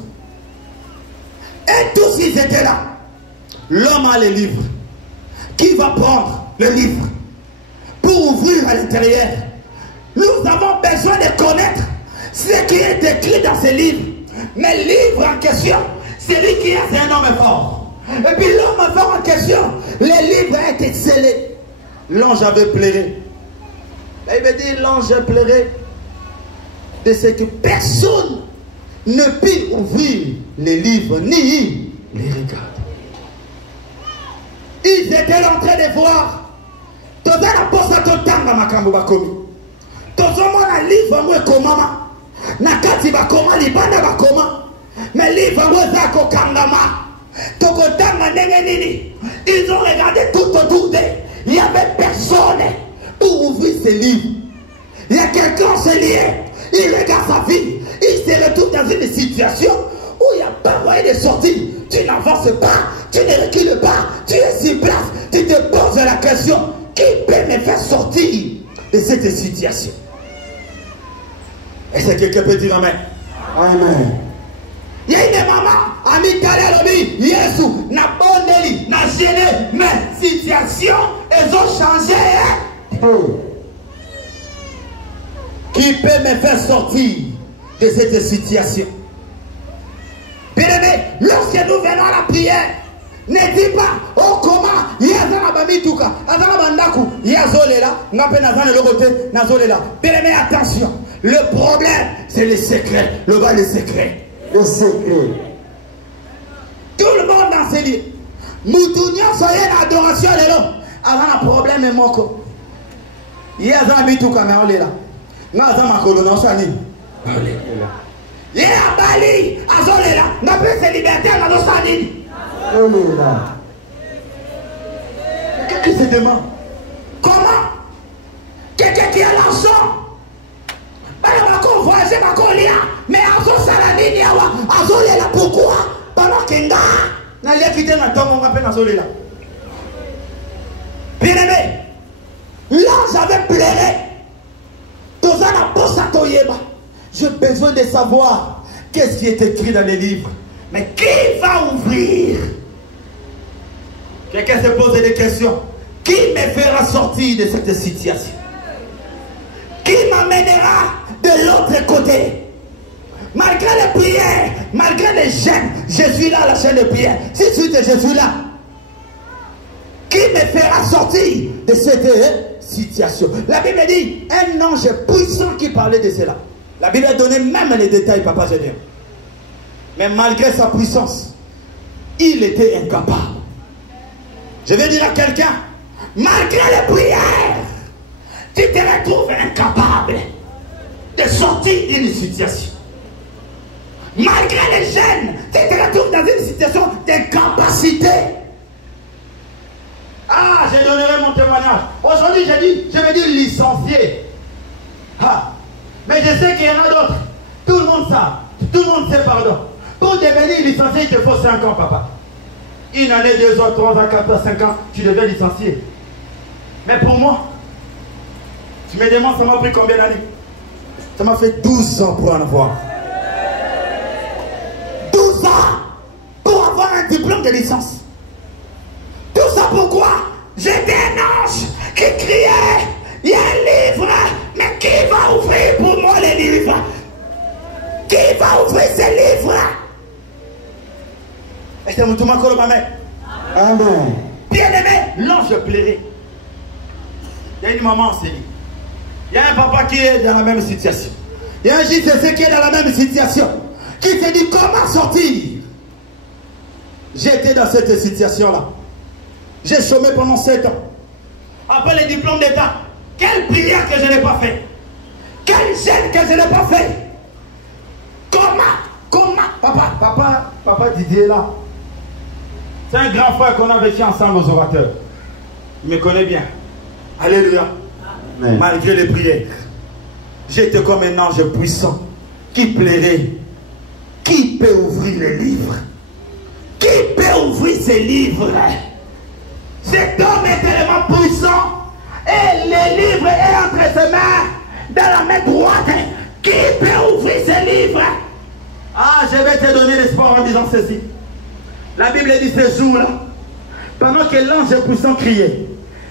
Et tous ils étaient là. L'homme a le livre. Qui va prendre le livre pour ouvrir à l'intérieur? Nous avons besoin de connaître ce qui est écrit dans ce livre. Mais le livre en question, celui qui est, c'est un homme fort. Et puis l'homme fort en question, le livre a été scellé. L'ange avait pleuré. Il veut dire l'ange a pleuré de ce que personne ne peut ouvrir les livres ni les regarder. Ils étaient en train de voir. Tout ça, la poste à tout temps dans ma cambo bakomi. Tout ça, mon livre, moi, comment? Nakati bakoma, libanda bakoma. Mais livre, moi, ça, kokangama. Tokotama, nengenini. Ils ont regardé tout autour d'eux. Il n'y avait personne pour ouvrir ces livres. Il y a quelqu'un, c'est lié. Il regarde sa vie. Il se retrouve dans une situation où il n'y a pas moyen de sortir. Tu n'avances pas. Tu ne recules pas. Tu es sur place. Tu te poses la question. Qui peut me faire sortir de cette situation? Est-ce que quelqu'un peut dire Amen? Amen. Il y a une maman, ami Kalalobi, Yesu, n'a pas neli, n'a gêné, mais situation, elles ont changé. Qui peut me faire sortir de cette situation? Bien-aimé, lorsque nous venons à la prière, ne dis pas, oh comment, yazana bamituka, azana bandaku, yazolela, ngape nazana le côté, nazolela. Bien-aimé, attention, le problème, c'est le secret, le bas le secret. Le secret. enseigné. Moutounion soyez l'adoration de l'homme. Avant un problème est mort. Il y a un ami tout comme on est là. Nous avons un colonel Sani. Il y a un Bali. Azolé là. Nous avons ces libertés à nos Sani. Qu'est-ce qui se demande? Comment? Quelqu'un qui a l'argent. Voyager ma colia, mais Azo Saladini, Azolé là, pourquoi? Pendant qu'il y a quitté dans le temps, on appelle Azolé là. Bien aimé, là j'avais pleuré. J'ai besoin de savoir qu'est-ce qui est écrit dans les livres. Mais qui va ouvrir? Quelqu'un se pose des questions. Qui me fera sortir de cette situation? Qui m'amènera de l'autre côté? Malgré les prières, malgré les jeûnes, je suis là à la chaîne de prière. Si tu dis je suis là, qui me fera sortir de cette situation? La Bible dit un ange puissant qui parlait de cela. La Bible a donné même les détails, Papa Génial. Mais malgré sa puissance, il était incapable. Je vais dire à quelqu'un, malgré les prières, tu te retrouves incapable de sortir d'une situation. Malgré les gènes, tu te retrouves dans une situation d'incapacité. Ah, je donnerai mon témoignage. Aujourd'hui, je vais dire licencié. Ah, mais je sais qu'il y en a d'autres. Tout le monde sait. Tout le monde sait, pardon. Pour devenir licencié, il te faut 5 ans, papa. Une année, 2 ans, 3 ans, 4 ans, 5 ans, tu deviens licencié. Mais pour moi, tu me demandes, ça m'a pris combien d'années? Ça m'a fait 12 ans pour en avoir. 12 ans pour avoir un diplôme de licence. Tout ça pourquoi? J'étais un ange qui criait, il y a un livre, mais qui va ouvrir pour moi les livres? Qui va ouvrir ces livres? Est-ce que vous m'accordez ma mère? Amen. Bien aimé, l'ange plairait. Il y a une maman enseignée. Il y a un papa qui est dans la même situation. Il y a un JCC qui est dans la même situation. Qui se dit comment sortir? J'étais dans cette situation-là. J'ai chômé pendant 7 ans. Après les diplômes d'État, quelle prière que je n'ai pas fait? Quel gêne que je n'ai pas fait? Comment? Papa Didier là. C'est un grand frère qu'on a vécu ensemble aux orateurs. Il me connaît bien. Alléluia. Amen. Malgré les prières, j'étais comme un ange puissant qui plairait. Qui peut ouvrir les livres? Qui peut ouvrir ces livres? Cet homme est tellement puissant et le livre est entre ses mains, dans la main droite. Qui peut ouvrir ces livres? Ah, je vais te donner l'espoir en disant ceci. La Bible dit ce jour-là, pendant que l'ange puissant criait.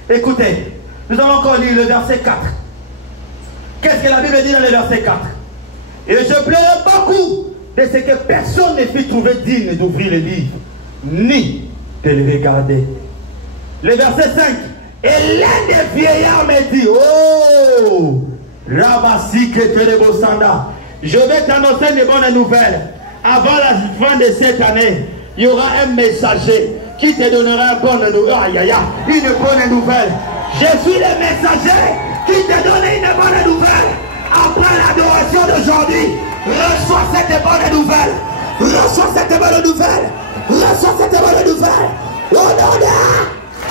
Écoutez, nous allons encore lire le verset 4. Qu'est-ce que la Bible dit dans le verset 4? Et je pleurais beaucoup de ce que personne ne fut trouvé digne d'ouvrir le livre, ni de le regarder. Le verset 5. Et l'un des vieillards me dit, oh, Rabassi Ketelebosanda, je vais t'annoncer une bonne nouvelle. Avant la fin de cette année, il y aura un messager qui te donnera une bonne nouvelle. Je suis le messager qui te donne une bonne nouvelle. Après l'adoration d'aujourd'hui, reçois cette bonne nouvelle. Reçois cette bonne nouvelle. Reçois cette bonne nouvelle. Au nom de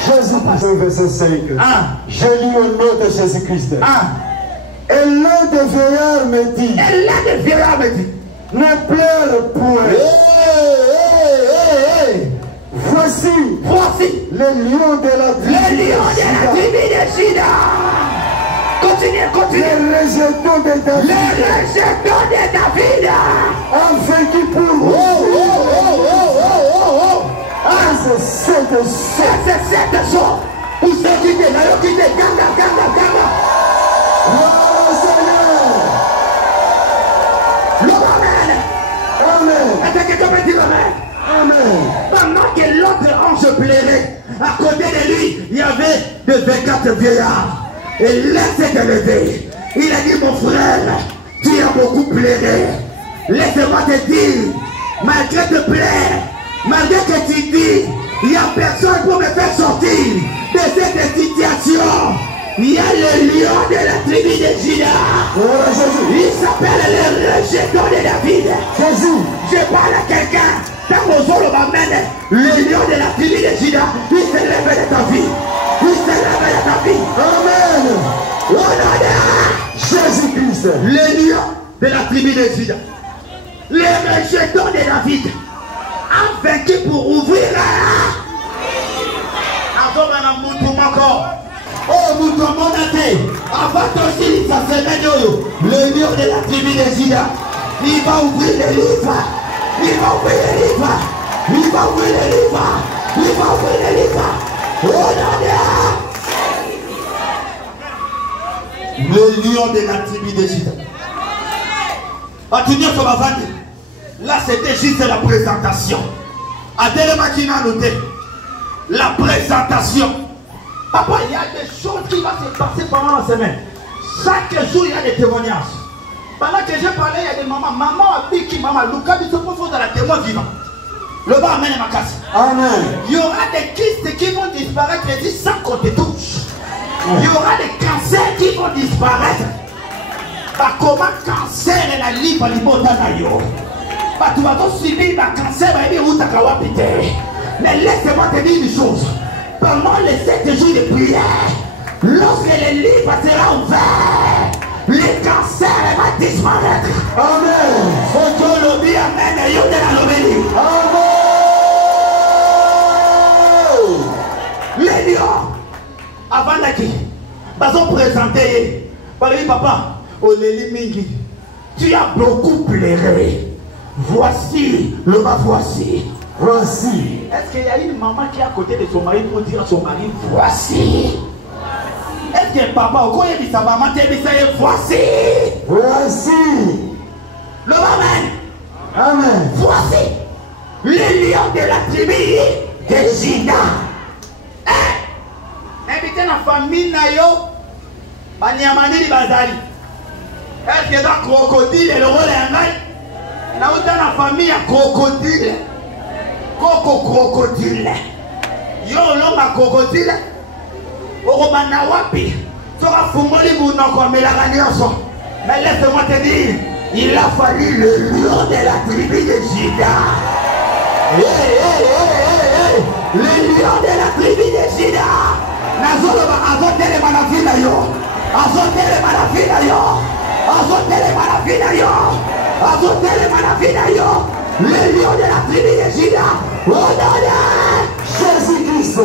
Jésus, verset 5. Ah. Je lis au nom de Jésus-Christ. Ah. Et l'un des vieillards me dit. Et l'un des vieillards me dit. Ne pleure point. Voici le lion de la tribu de Juda. Continue. Le rejeton de David. Enfin qui pour c'est 7 jours. Pour ceux qui étaient là, qui étaient Ganga. Amen. Est-ce que quelqu'un peut dire amen? Amen. Pendant que l'autre ange plairait, à côté de lui, il y avait de 24 vieillards. Et laissez te lever. Il a dit, mon frère, tu as beaucoup pleuré. Laissez-moi te dire, malgré te plaire, Malgré que tu dis, il n'y a personne pour me faire sortir de cette situation. Il y a le lion de la tribu de Juda. Il s'appelle le rejeton de David. Jésus. Je parle à quelqu'un. Quand mon solo m'amène, le lion de la tribu de Juda, il se lève de ta vie. Il se lève de ta vie. Amen. Au nom de Jésus-Christ. Le lion de la tribu de Juda. Le rejeton de David a vaincu pour ouvrir la. Oh, nous tomons avant aussi sa semaine, le lion de la tribu de Juda, il va ouvrir les livres, il va ouvrir les livres, il va ouvrir les livres, il va ouvrir les livres. Oh non, le lion de la tribu de Juda. Là, c'était juste la présentation. Adèle Makina noté la présentation. Papa, il y a des choses qui vont se passer pendant la semaine. Chaque jour, il y a des témoignages. Pendant que j'ai parlé, il y a des mamans. Maman a dit qui maman, Lucas, il se pose dans la témoin vivant. Le bas amène ma casse. Amen. Il y aura des kystes qui vont disparaître sans qu'on te touche. Il y aura des cancers qui vont disparaître. Bah, comment cancer est la libre à l'immodayo? Bah, tu vas subir un cancer, mais laisse-moi te dire une chose. Pendant les 7 jours de prière, lorsque les livres seront ouverts, les cancers vont disparaître. Amen. Faut que le bien amène et yo de la nouvelle. Amen. Les lions, avant d'acquis, ils ont présenté, papa, Oleli Mingi, tu as beaucoup pleuré. Voici le bas, voici. Voici. Est-ce qu'il y a une maman qui est à côté de son mari pour dire à son mari voici? Est-ce que papa, au il dit sa maman, tu dis voici? Voici. Le amen. Amen. Voici. Les lions de la tribu de Juda. Invitez la famille Nayo. Banyamani Bazali. Est-ce que dans crocodile et le rôle est un mail? Là où dans la famille, il y a crocodile. Coco crocodile. Yo l'homme à crocodile. Oromana wapi. Sera fumoli mounoko mais la gagnation. Mais laisse-moi te dire, il a fallu le lion de la tribu de Juda. Le lion de la tribu de Juda. Nazoloba azotele manafina yo. Azotele manafina yo. Azotele manafina yo. Azotele manafina yo. Le lion de la tribu de Juda. Au nom de Jésus-Christ.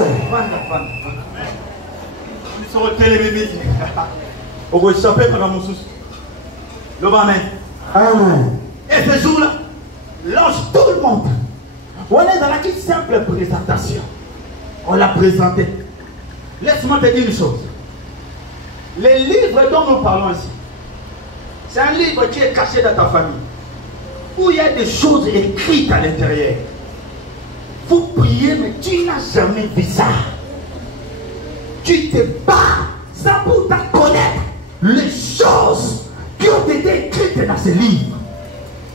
Nous sommes télévisés. On va échapper pendant mon souci. Le amen. Amen. Et ce jour-là, lance tout le monde. On est dans la simple présentation. On l'a présenté. Laisse-moi te dire une chose. Les livres dont nous parlons ici, c'est un livre qui est caché dans ta famille, où il y a des choses écrites à l'intérieur. Vous priez, mais tu n'as jamais vu ça. Tu te bats sans pourtant connaître les choses qui ont été écrites dans ces livres.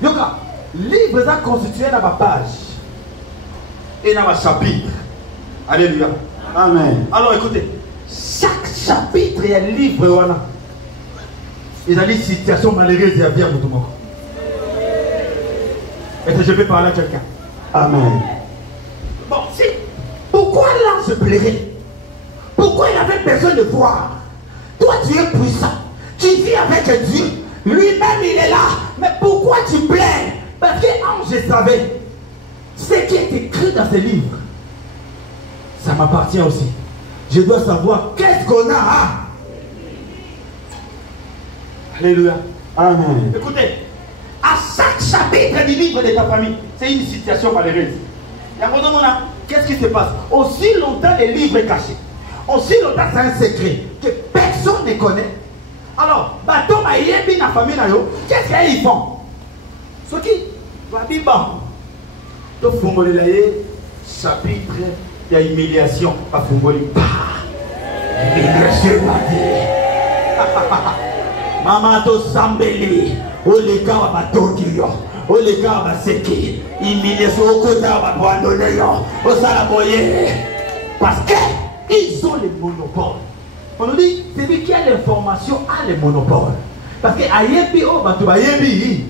Yoka, livres sont constitués dans ma page et dans ma chapitre. Alléluia. Amen. Alors écoutez, chaque chapitre est un livre. Il y a des situations malheureuses et à bien pour tout le monde. Est-ce que je peux parler à quelqu'un? Amen. Bon, si, pourquoi l'ange se plairait? Pourquoi il avait besoin de voir? Toi, tu es puissant. Tu vis avec Dieu. Lui-même, il est là. Mais pourquoi tu plais? Parce que l'ange savait ce qui est écrit dans ces livres. Ça m'appartient aussi. Je dois savoir qu'est-ce qu'on a. Hein? Alléluia. Amen. Écoutez, à chaque chapitre du livre de ta famille, c'est une situation malheureuse. Qu'est-ce qui se passe? Aussi longtemps les livres sont cachés. Aussi longtemps c'est un secret que personne ne connaît. Alors, bateau ma yebi na famille na yo, qu'est-ce qu'ils font? Ce qui va dire bon, tu fumoli la chapitre de humiliation, pas fumoli pas. Humiliation va dire. Maman to sambeli, o le kawa bateau yo. Oh les gars, c'est qui? Il m'y laisse au côté, on va abandonner. Au salamoyer. Parce qu'ils ont les monopoles. On nous dit, celui qui a l'information a les monopoles. Parce que Ayebi, oh, bah tu vas Ayebi.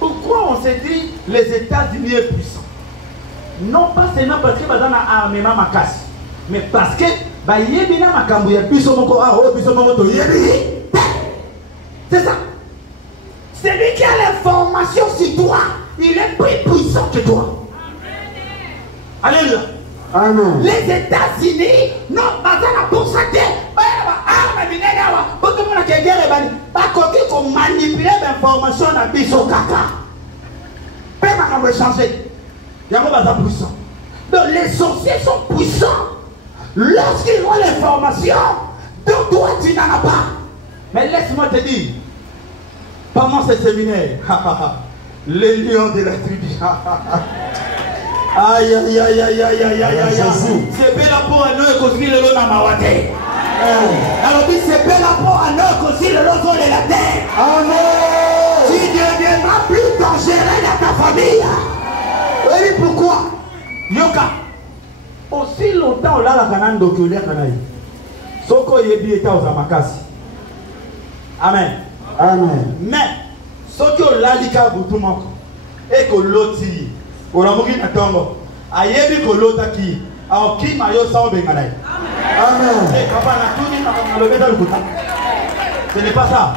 Pourquoi on s'est dit les États-Unis sont puissants? Non pas seulement parce que madame a armement ma casse, mais parce que bah Yebi na makambu ya puissant mon corps, oh puissant mon moto Yebi. C'est ça. Celui qui a l'information sur toi, il est plus puissant que toi. Alléluia. Amen. Les États-Unis, non, bazana pour ça que manipuler l'information dans biso kaka. Pema va changer. Yango baza puissant. Donc les sorciers sont puissants. Lorsqu'ils ont l'information, donc toi tu n'en as pas. Mais laisse-moi te dire, pendant ce séminaire, les lions de la tribu. Aïe aïe aïe aïe aïe aïe aïe aïe. C'est bel pour un oeil construit le lot dans ma wate. Alors dit c'est bel pour un oeil construit le lot de la terre. Amen. Tu ne deviendras plus dangereux dans ta famille. Oui, pourquoi? Yoka. Aussi longtemps on a la canane d'oculaire canaille. Soko yebi eta aux amakasi. Amen. Amen. Mais ce que l'alika boutoumoko et que l'oti. On a mouru na tongo. Ayebi kolota ki. Alors qui mayo sao bengalai. Amen. Eh papa na tout dit na le dans le bouton. Ce n'est pas ça.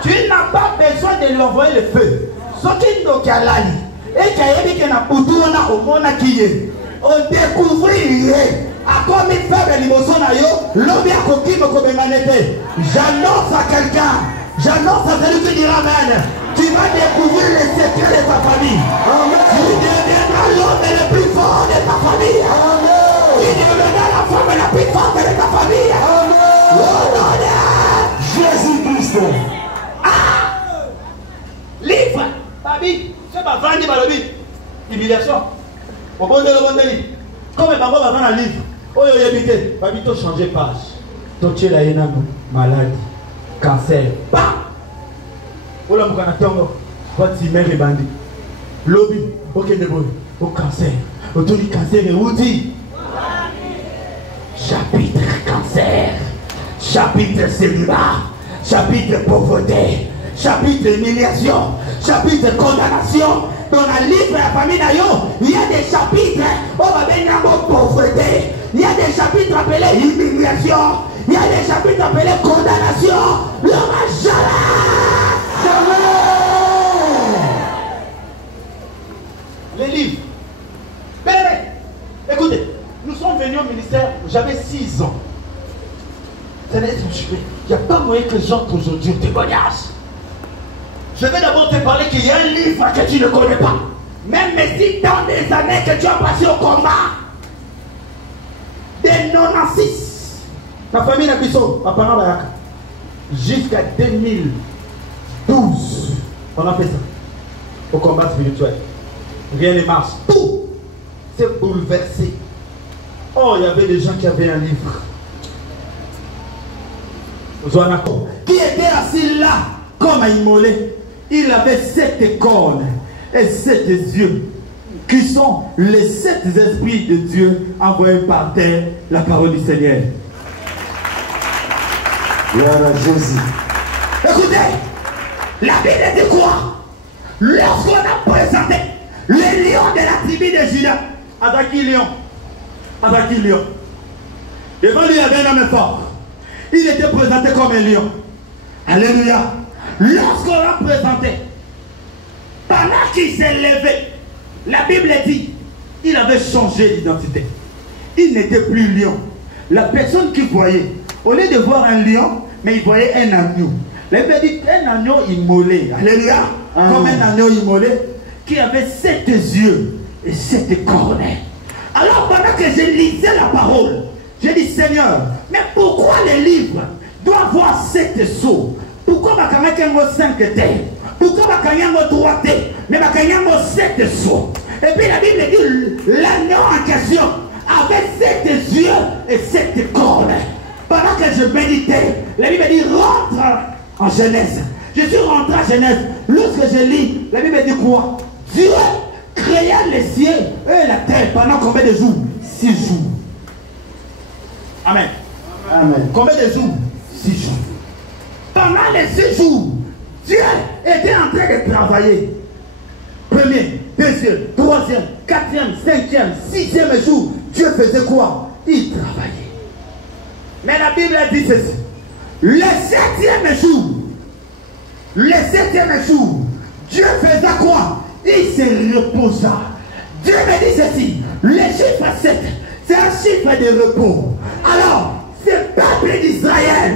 Tu n'as pas besoin de lui envoyer le feu. Ce qui nous kalali et kayebi que na boutouna au mona kiye. On découvrirait à quoi il fait l'émotion na yo. L'homme a coquille me kobenganete. J'annonce à quelqu'un. J'annonce à celui qui dira amen. Tu vas découvrir les secrets de ta famille. Amen. Tu deviendras l'homme le plus fort de ta famille. Amen. Tu deviendras la femme la plus forte de ta famille. Amen. Jésus-Christ. Ah! Livre. Babi. C'est pas vendu par le but. Humiliation. Au bon de le bon délit. Comme papa va vendre un livre. Oh, yo, habité. Babi, tu changer page. Tu es la éname. Maladie. Cancer. Bam! Ola mukana tongo wati mère bandi lobby ok debout au cancer autour cancer et outil chapitre cancer chapitre célibat chapitre pauvreté chapitre humiliation chapitre condamnation dans la livre de la famille d'ailleurs il y a des chapitres on va venir en pauvreté il y a des chapitres appelés humiliation il y a des chapitres appelés condamnation le machala. Les livres. Mais, écoutez, nous sommes venus au ministère, j'avais 6 ans. Il n'y a pas moyen que j'entre aujourd'hui au témoignage. Je vais d'abord te parler qu'il y a un livre que tu ne connais pas. Même si dans des années que tu as passé au combat, dès 96, ma famille n'a plus son, ma parent Bayaka, jusqu'à 2012, on a fait ça, au combat spirituel. Rien ne marche. Tout s'est bouleversé. Oh, il y avait des gens qui avaient un livre. Qui était assis là, comme un immolé. Il avait 7 cornes et 7 yeux, qui sont les 7 esprits de Dieu envoyés par terre, la parole du Seigneur. Gloire à Jésus. Écoutez, la Bible dit quoi? Lorsqu'on a présenté les lions de la tribu de Juda, avec qui lion? Avec qui lion? Devant lui, il y avait un homme fort. Il était présenté comme un lion. Alléluia. Lorsqu'on l'a présenté, pendant qu'il s'est levé, la Bible dit, il avait changé d'identité. Il n'était plus lion. La personne qui voyait, au lieu de voir un lion, mais il voyait un agneau. La Bible dit un agneau immolé. Alléluia. Comme un agneau immolé qui avait 7 yeux et 7 cornes. Alors pendant que je lisais la parole, j'ai dit Seigneur, mais pourquoi les livres doivent avoir 7 sceaux? Pourquoi ma caméra 5 terres? Pourquoi ma caméra 3 terres? Mais ma caméra 7 sceaux. Et puis la Bible dit l'agneau en question avait 7 yeux et 7 cornes. Pendant que je méditais, la Bible dit rentre en Genèse. Je suis rentré à Genèse. Lorsque je lis, la Bible dit quoi? Dieu créa les cieux et la terre pendant combien de jours? 6 jours. Amen. Amen. Combien de jours? 6 jours. Pendant les 6 jours, Dieu était en train de travailler. Premier, deuxième, troisième, quatrième, cinquième, sixième jour, Dieu faisait quoi? Il travaillait. Mais la Bible dit ceci. Le septième jour, Dieu faisait quoi? Il se reposa. Dieu me dit ceci. Le chiffre 7, c'est un chiffre de repos. Alors, ce peuple d'Israël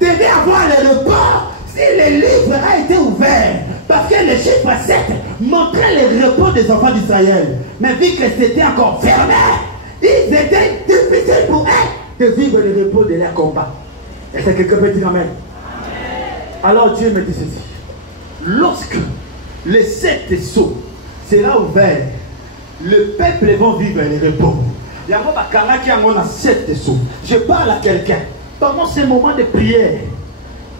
devait avoir le repos si le livre a été ouvert. Parce que le chiffre 7 montrait le repos des enfants d'Israël. Mais vu que c'était encore fermé, il était difficile pour eux de vivre le repos de leur combat. Est-ce que quelqu'un peut dire amen? Alors Dieu me dit ceci. Lorsque le 7 sceaux sera ouvert, le peuple va vivre le repos. Je parle à quelqu'un. Pendant ce moment de prière,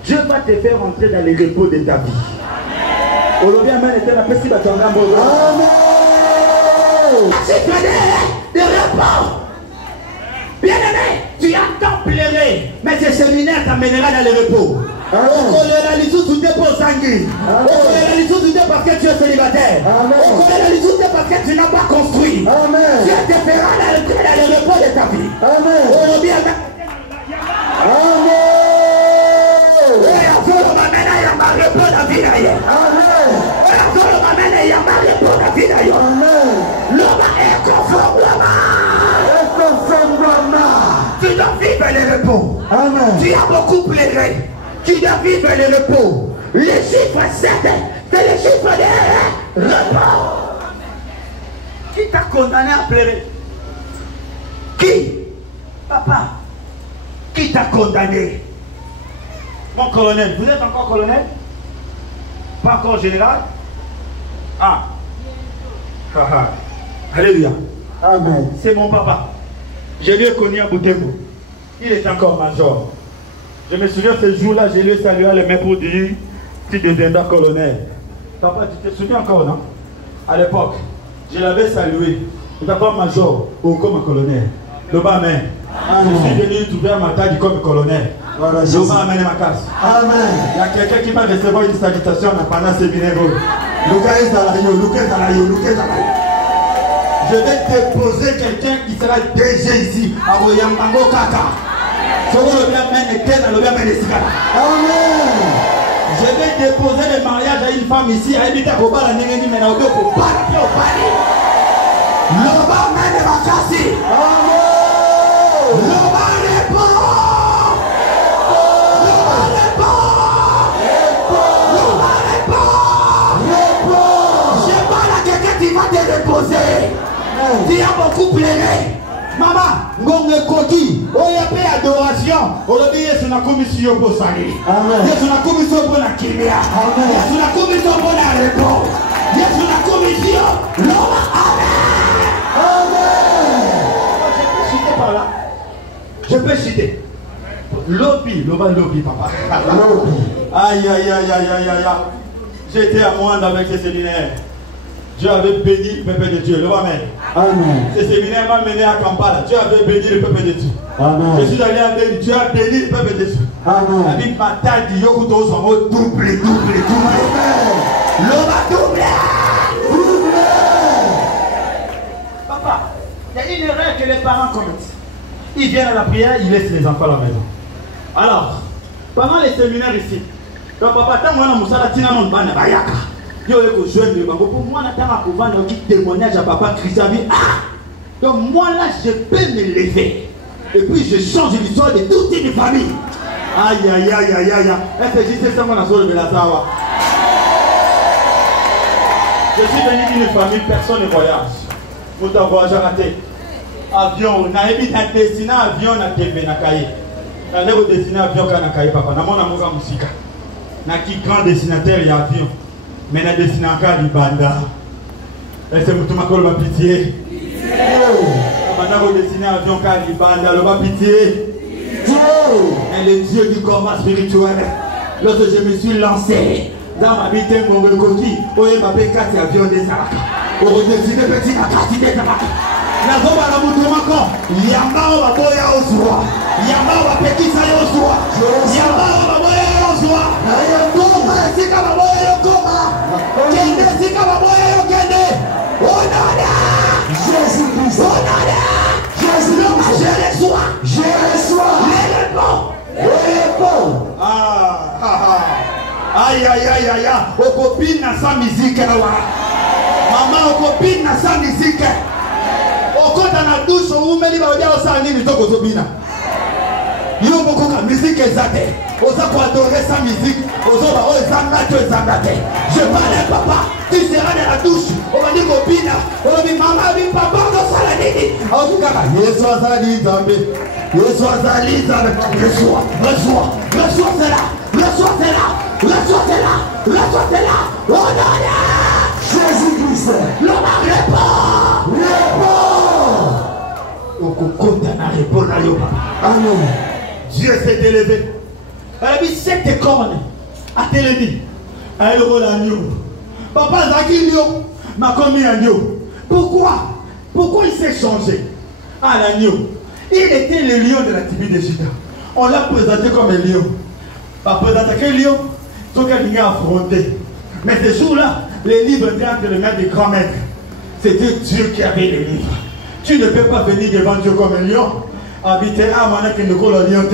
Dieu va te faire entrer dans le repos de ta vie. Amen. De repos. Bien aimé, tu as tant pleuré, mais ce séminaire t'amènera dans le repos. On connaît les sous dépôt sanguin. On connaît les sous dépôt parce que tu es célibataire. On connaît les sous parce que tu n'as pas construit. Dieu te fera dans le repos de ta vie. Amen. Tu dois vivre le repos. Tu as beaucoup pleuré. Tu dois vivre le repos. Le chiffre 7, c'est le chiffre de repos. Qui t'a condamné à pleurer? Qui? Papa. Qui t'a condamné? Mon colonel. Vous êtes encore colonel? Pas encore général? Ah. Alléluia. Amen. C'est mon papa. Je lui ai connu à Boutembo. Il est encore major. Je me souviens ce jour-là, je lui ai salué les mains pour dire tu deviendras colonel. Papa, tu te souviens encore, non? À l'époque, je l'avais salué. Il n'était pas major ou comme colonel. Le bas main. Je suis venu trouver à ma taille comme colonel. Le bas main ma casse. Amen. Il y a quelqu'un qui va recevoir une salutation pendant ce séminaire. Je vais déposer quelqu'un qui sera déjà ici. À Oyambango Kaka. Amen. Je vais déposer le mariage à une femme ici. À Ebita Kobala Nengeni Menaudo Kobala Pio Pani. Loba Mene Makasi. Amen. Loba Repo. Loba Repo. Loba Repo. Je parle à quelqu'un qui va te reposer. Tu as beaucoup pleuré. Maman, ngonge koki, oya pe adoration, olobi Yesu na komisio po sali. Amen. Yesu na komisio po na kimia. Amen. Yesu na komisio po na repo. Yesu na komisio, loma amen. Amen. Je peux citer par là. Je peux citer. Lobby, lobby papa. Lobby. Aïe aïe aïe aïe aïe aïe. J'étais à Moine avec ce séminaire. Dieu avait béni le peuple de Dieu. Le Amen. Amen. Ce séminaire m'a mené à Kampala. Dieu avait béni le peuple de Dieu. Amen. Je suis allé à Béni. Dieu a béni le peuple de Dieu. Amen. La Bible m'a dit Yokuto son mot double. L'homme a doublé. Papa, il y a une erreur que les parents commettent. Ils viennent à la prière, ils laissent les enfants à la maison. Alors, pendant les séminaires ici, le papa, tant qu'on a moussala tina non bana bayaka. Yo eko jeune de bango pour moi na tanga kovanda qui témoignage à papa Christian. Donc moi là je peux me lever et puis je change l'histoire de toute une famille. Aïe aïe aïe aïe aïe. Est-ce que je sais ça mon asolo de la sawa? Je suis venu d'une famille, personne ne voyage. Pour ta voyage raté. Avion, on a évité un destiné avion na tembe na kaye. Na lego destiné avion kana kaye papa. Na mona moka musika. Na qui grand destinateur y avion. Mais na destiné encore libanda. Est-ce que vous m'accordez ma pitié? Maintenant vous destinez avion car libanda, le ma pitié. Et le Dieu du combat spirituel. Lorsque je me suis lancé dans ma vie, mon recoquis, où il m'a fait 4 avions des Saraka. Au redessus de petit à quartier des Saraka. La zone à la bouton encore. Yama va boya au soir. Yama va petit salé au soir. Yama va boya au soir. Koma sika va boya au koma. Kende sika va boya au kende. Onada. Jésus-Christ. Onada. Jésus-Christ. Je reçois. Je reçois. Les réponses. Les réponses. Aïe aïe aïe aïe. Au copine na sa musique là. Maman au copine na sa musique. Au compte dans la douche, où meni va dire au sang ni toko zobina. Yo beaucoup de musique exacte. Aux pour adorer sa musique. Aux autres aux zangate. Je parle à papa. Tu seras dans la douche. On va dire copine. On va dire maman, dit papa, on va faire nini. On va dire Yesu azali zambe. Yesu azali zambe. Reçois cela. Reçois cela. Oh non. Jésus-Christ. L'homme répond. Amen. Dieu s'est élevé. Elle a mis 7 cornes à Télémi. Elle roule l'agneau. Papa Zakilio m'a commis agneau. Pourquoi il s'est changé à l'agneau? Il était le lion de la tribu de Juda. On l'a présenté comme un lion. Pas présenté quel lion? Tout quelqu'un a affronté. Mais ce jour-là, les livres étaient entre les mains des grands maîtres. C'était Dieu qui avait les livres. Tu ne peux pas venir devant Dieu comme un lion. Habiter à mon qui ne colle lion.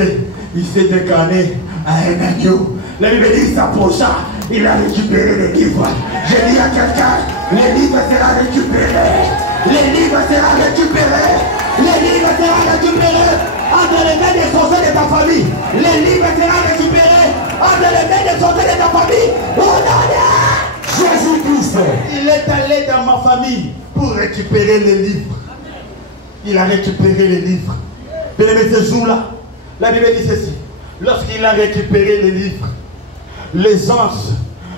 Il s'est décarné à un agneau. La Bible dit qu'il s'approcha. Il a récupéré les livres. J'ai dit à quelqu'un, les livres seront récupérés. Les livres seront récupérés. Les livres seront récupérés. Entre les mains des sorciers de ta famille. Les livres seront récupérés. Entre les mains des sorciers de ta famille. Oh non, Jésus-Christ. Il est allé dans ma famille pour récupérer les livres. Il a récupéré les livres. Mais ce jour-là, la Bible dit ceci. Lorsqu'il a récupéré les livres, les anges,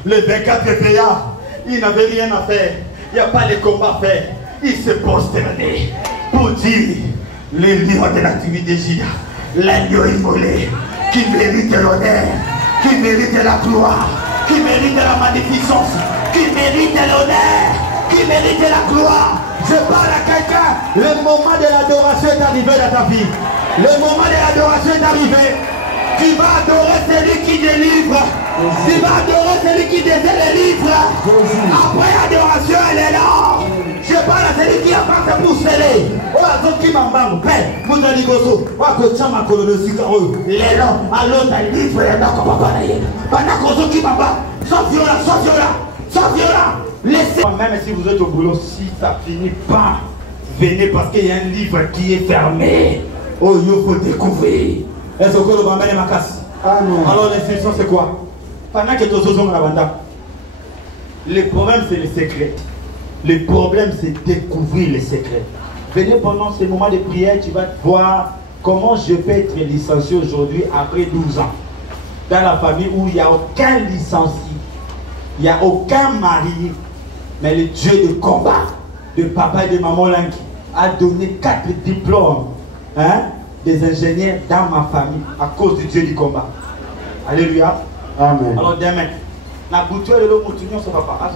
les 24 vieillards, ils n'avaient rien à faire. Il n'y a pas de combat à faire. Ils se prosternaient pour dire les livres de la tribu de Juda, l'agneau immolé, qui mérite l'honneur, qui mérite la gloire, qui mérite la magnificence, qui mérite l'honneur, qui mérite la gloire. Je parle à quelqu'un. Le moment de l'adoration est arrivé dans ta vie. Le moment de l'adoration est arrivé. Tu vas adorer celui qui délivre. Tu vas adorer celui qui désire les livres. Après l'adoration, elle est là. Je parle à celui qui a passé pour sceller. Oh, à ceux qui m'en bang. Vous allez go so. Oh, à ceux qui m'en bang. Les noms. Alors, t'as livre. Pendant que ceux qui m'en bang. Sans violent. Laissez. Même si vous êtes au boulot, si ça finit pas, venez parce qu'il y a un livre qui est fermé. Oh, il faut découvrir. Est-ce que le bambin est ma casse? Alors l'instruction c'est quoi? Pendant que tu es dans la bande, le problème c'est le secret. Le problème c'est découvrir les secrets. Venez pendant ce moment de prière, tu vas voir comment je peux être licencié aujourd'hui après 12 ans. Dans la famille où il n'y a aucun licencié, il n'y a aucun marié. Mais le Dieu de combat de papa et de maman Lanki a donné 4 diplômes des ingénieurs dans ma famille à cause du Dieu du combat. Alléluia. Amen. Alors demain, la bouture de l'eau continue sur papa.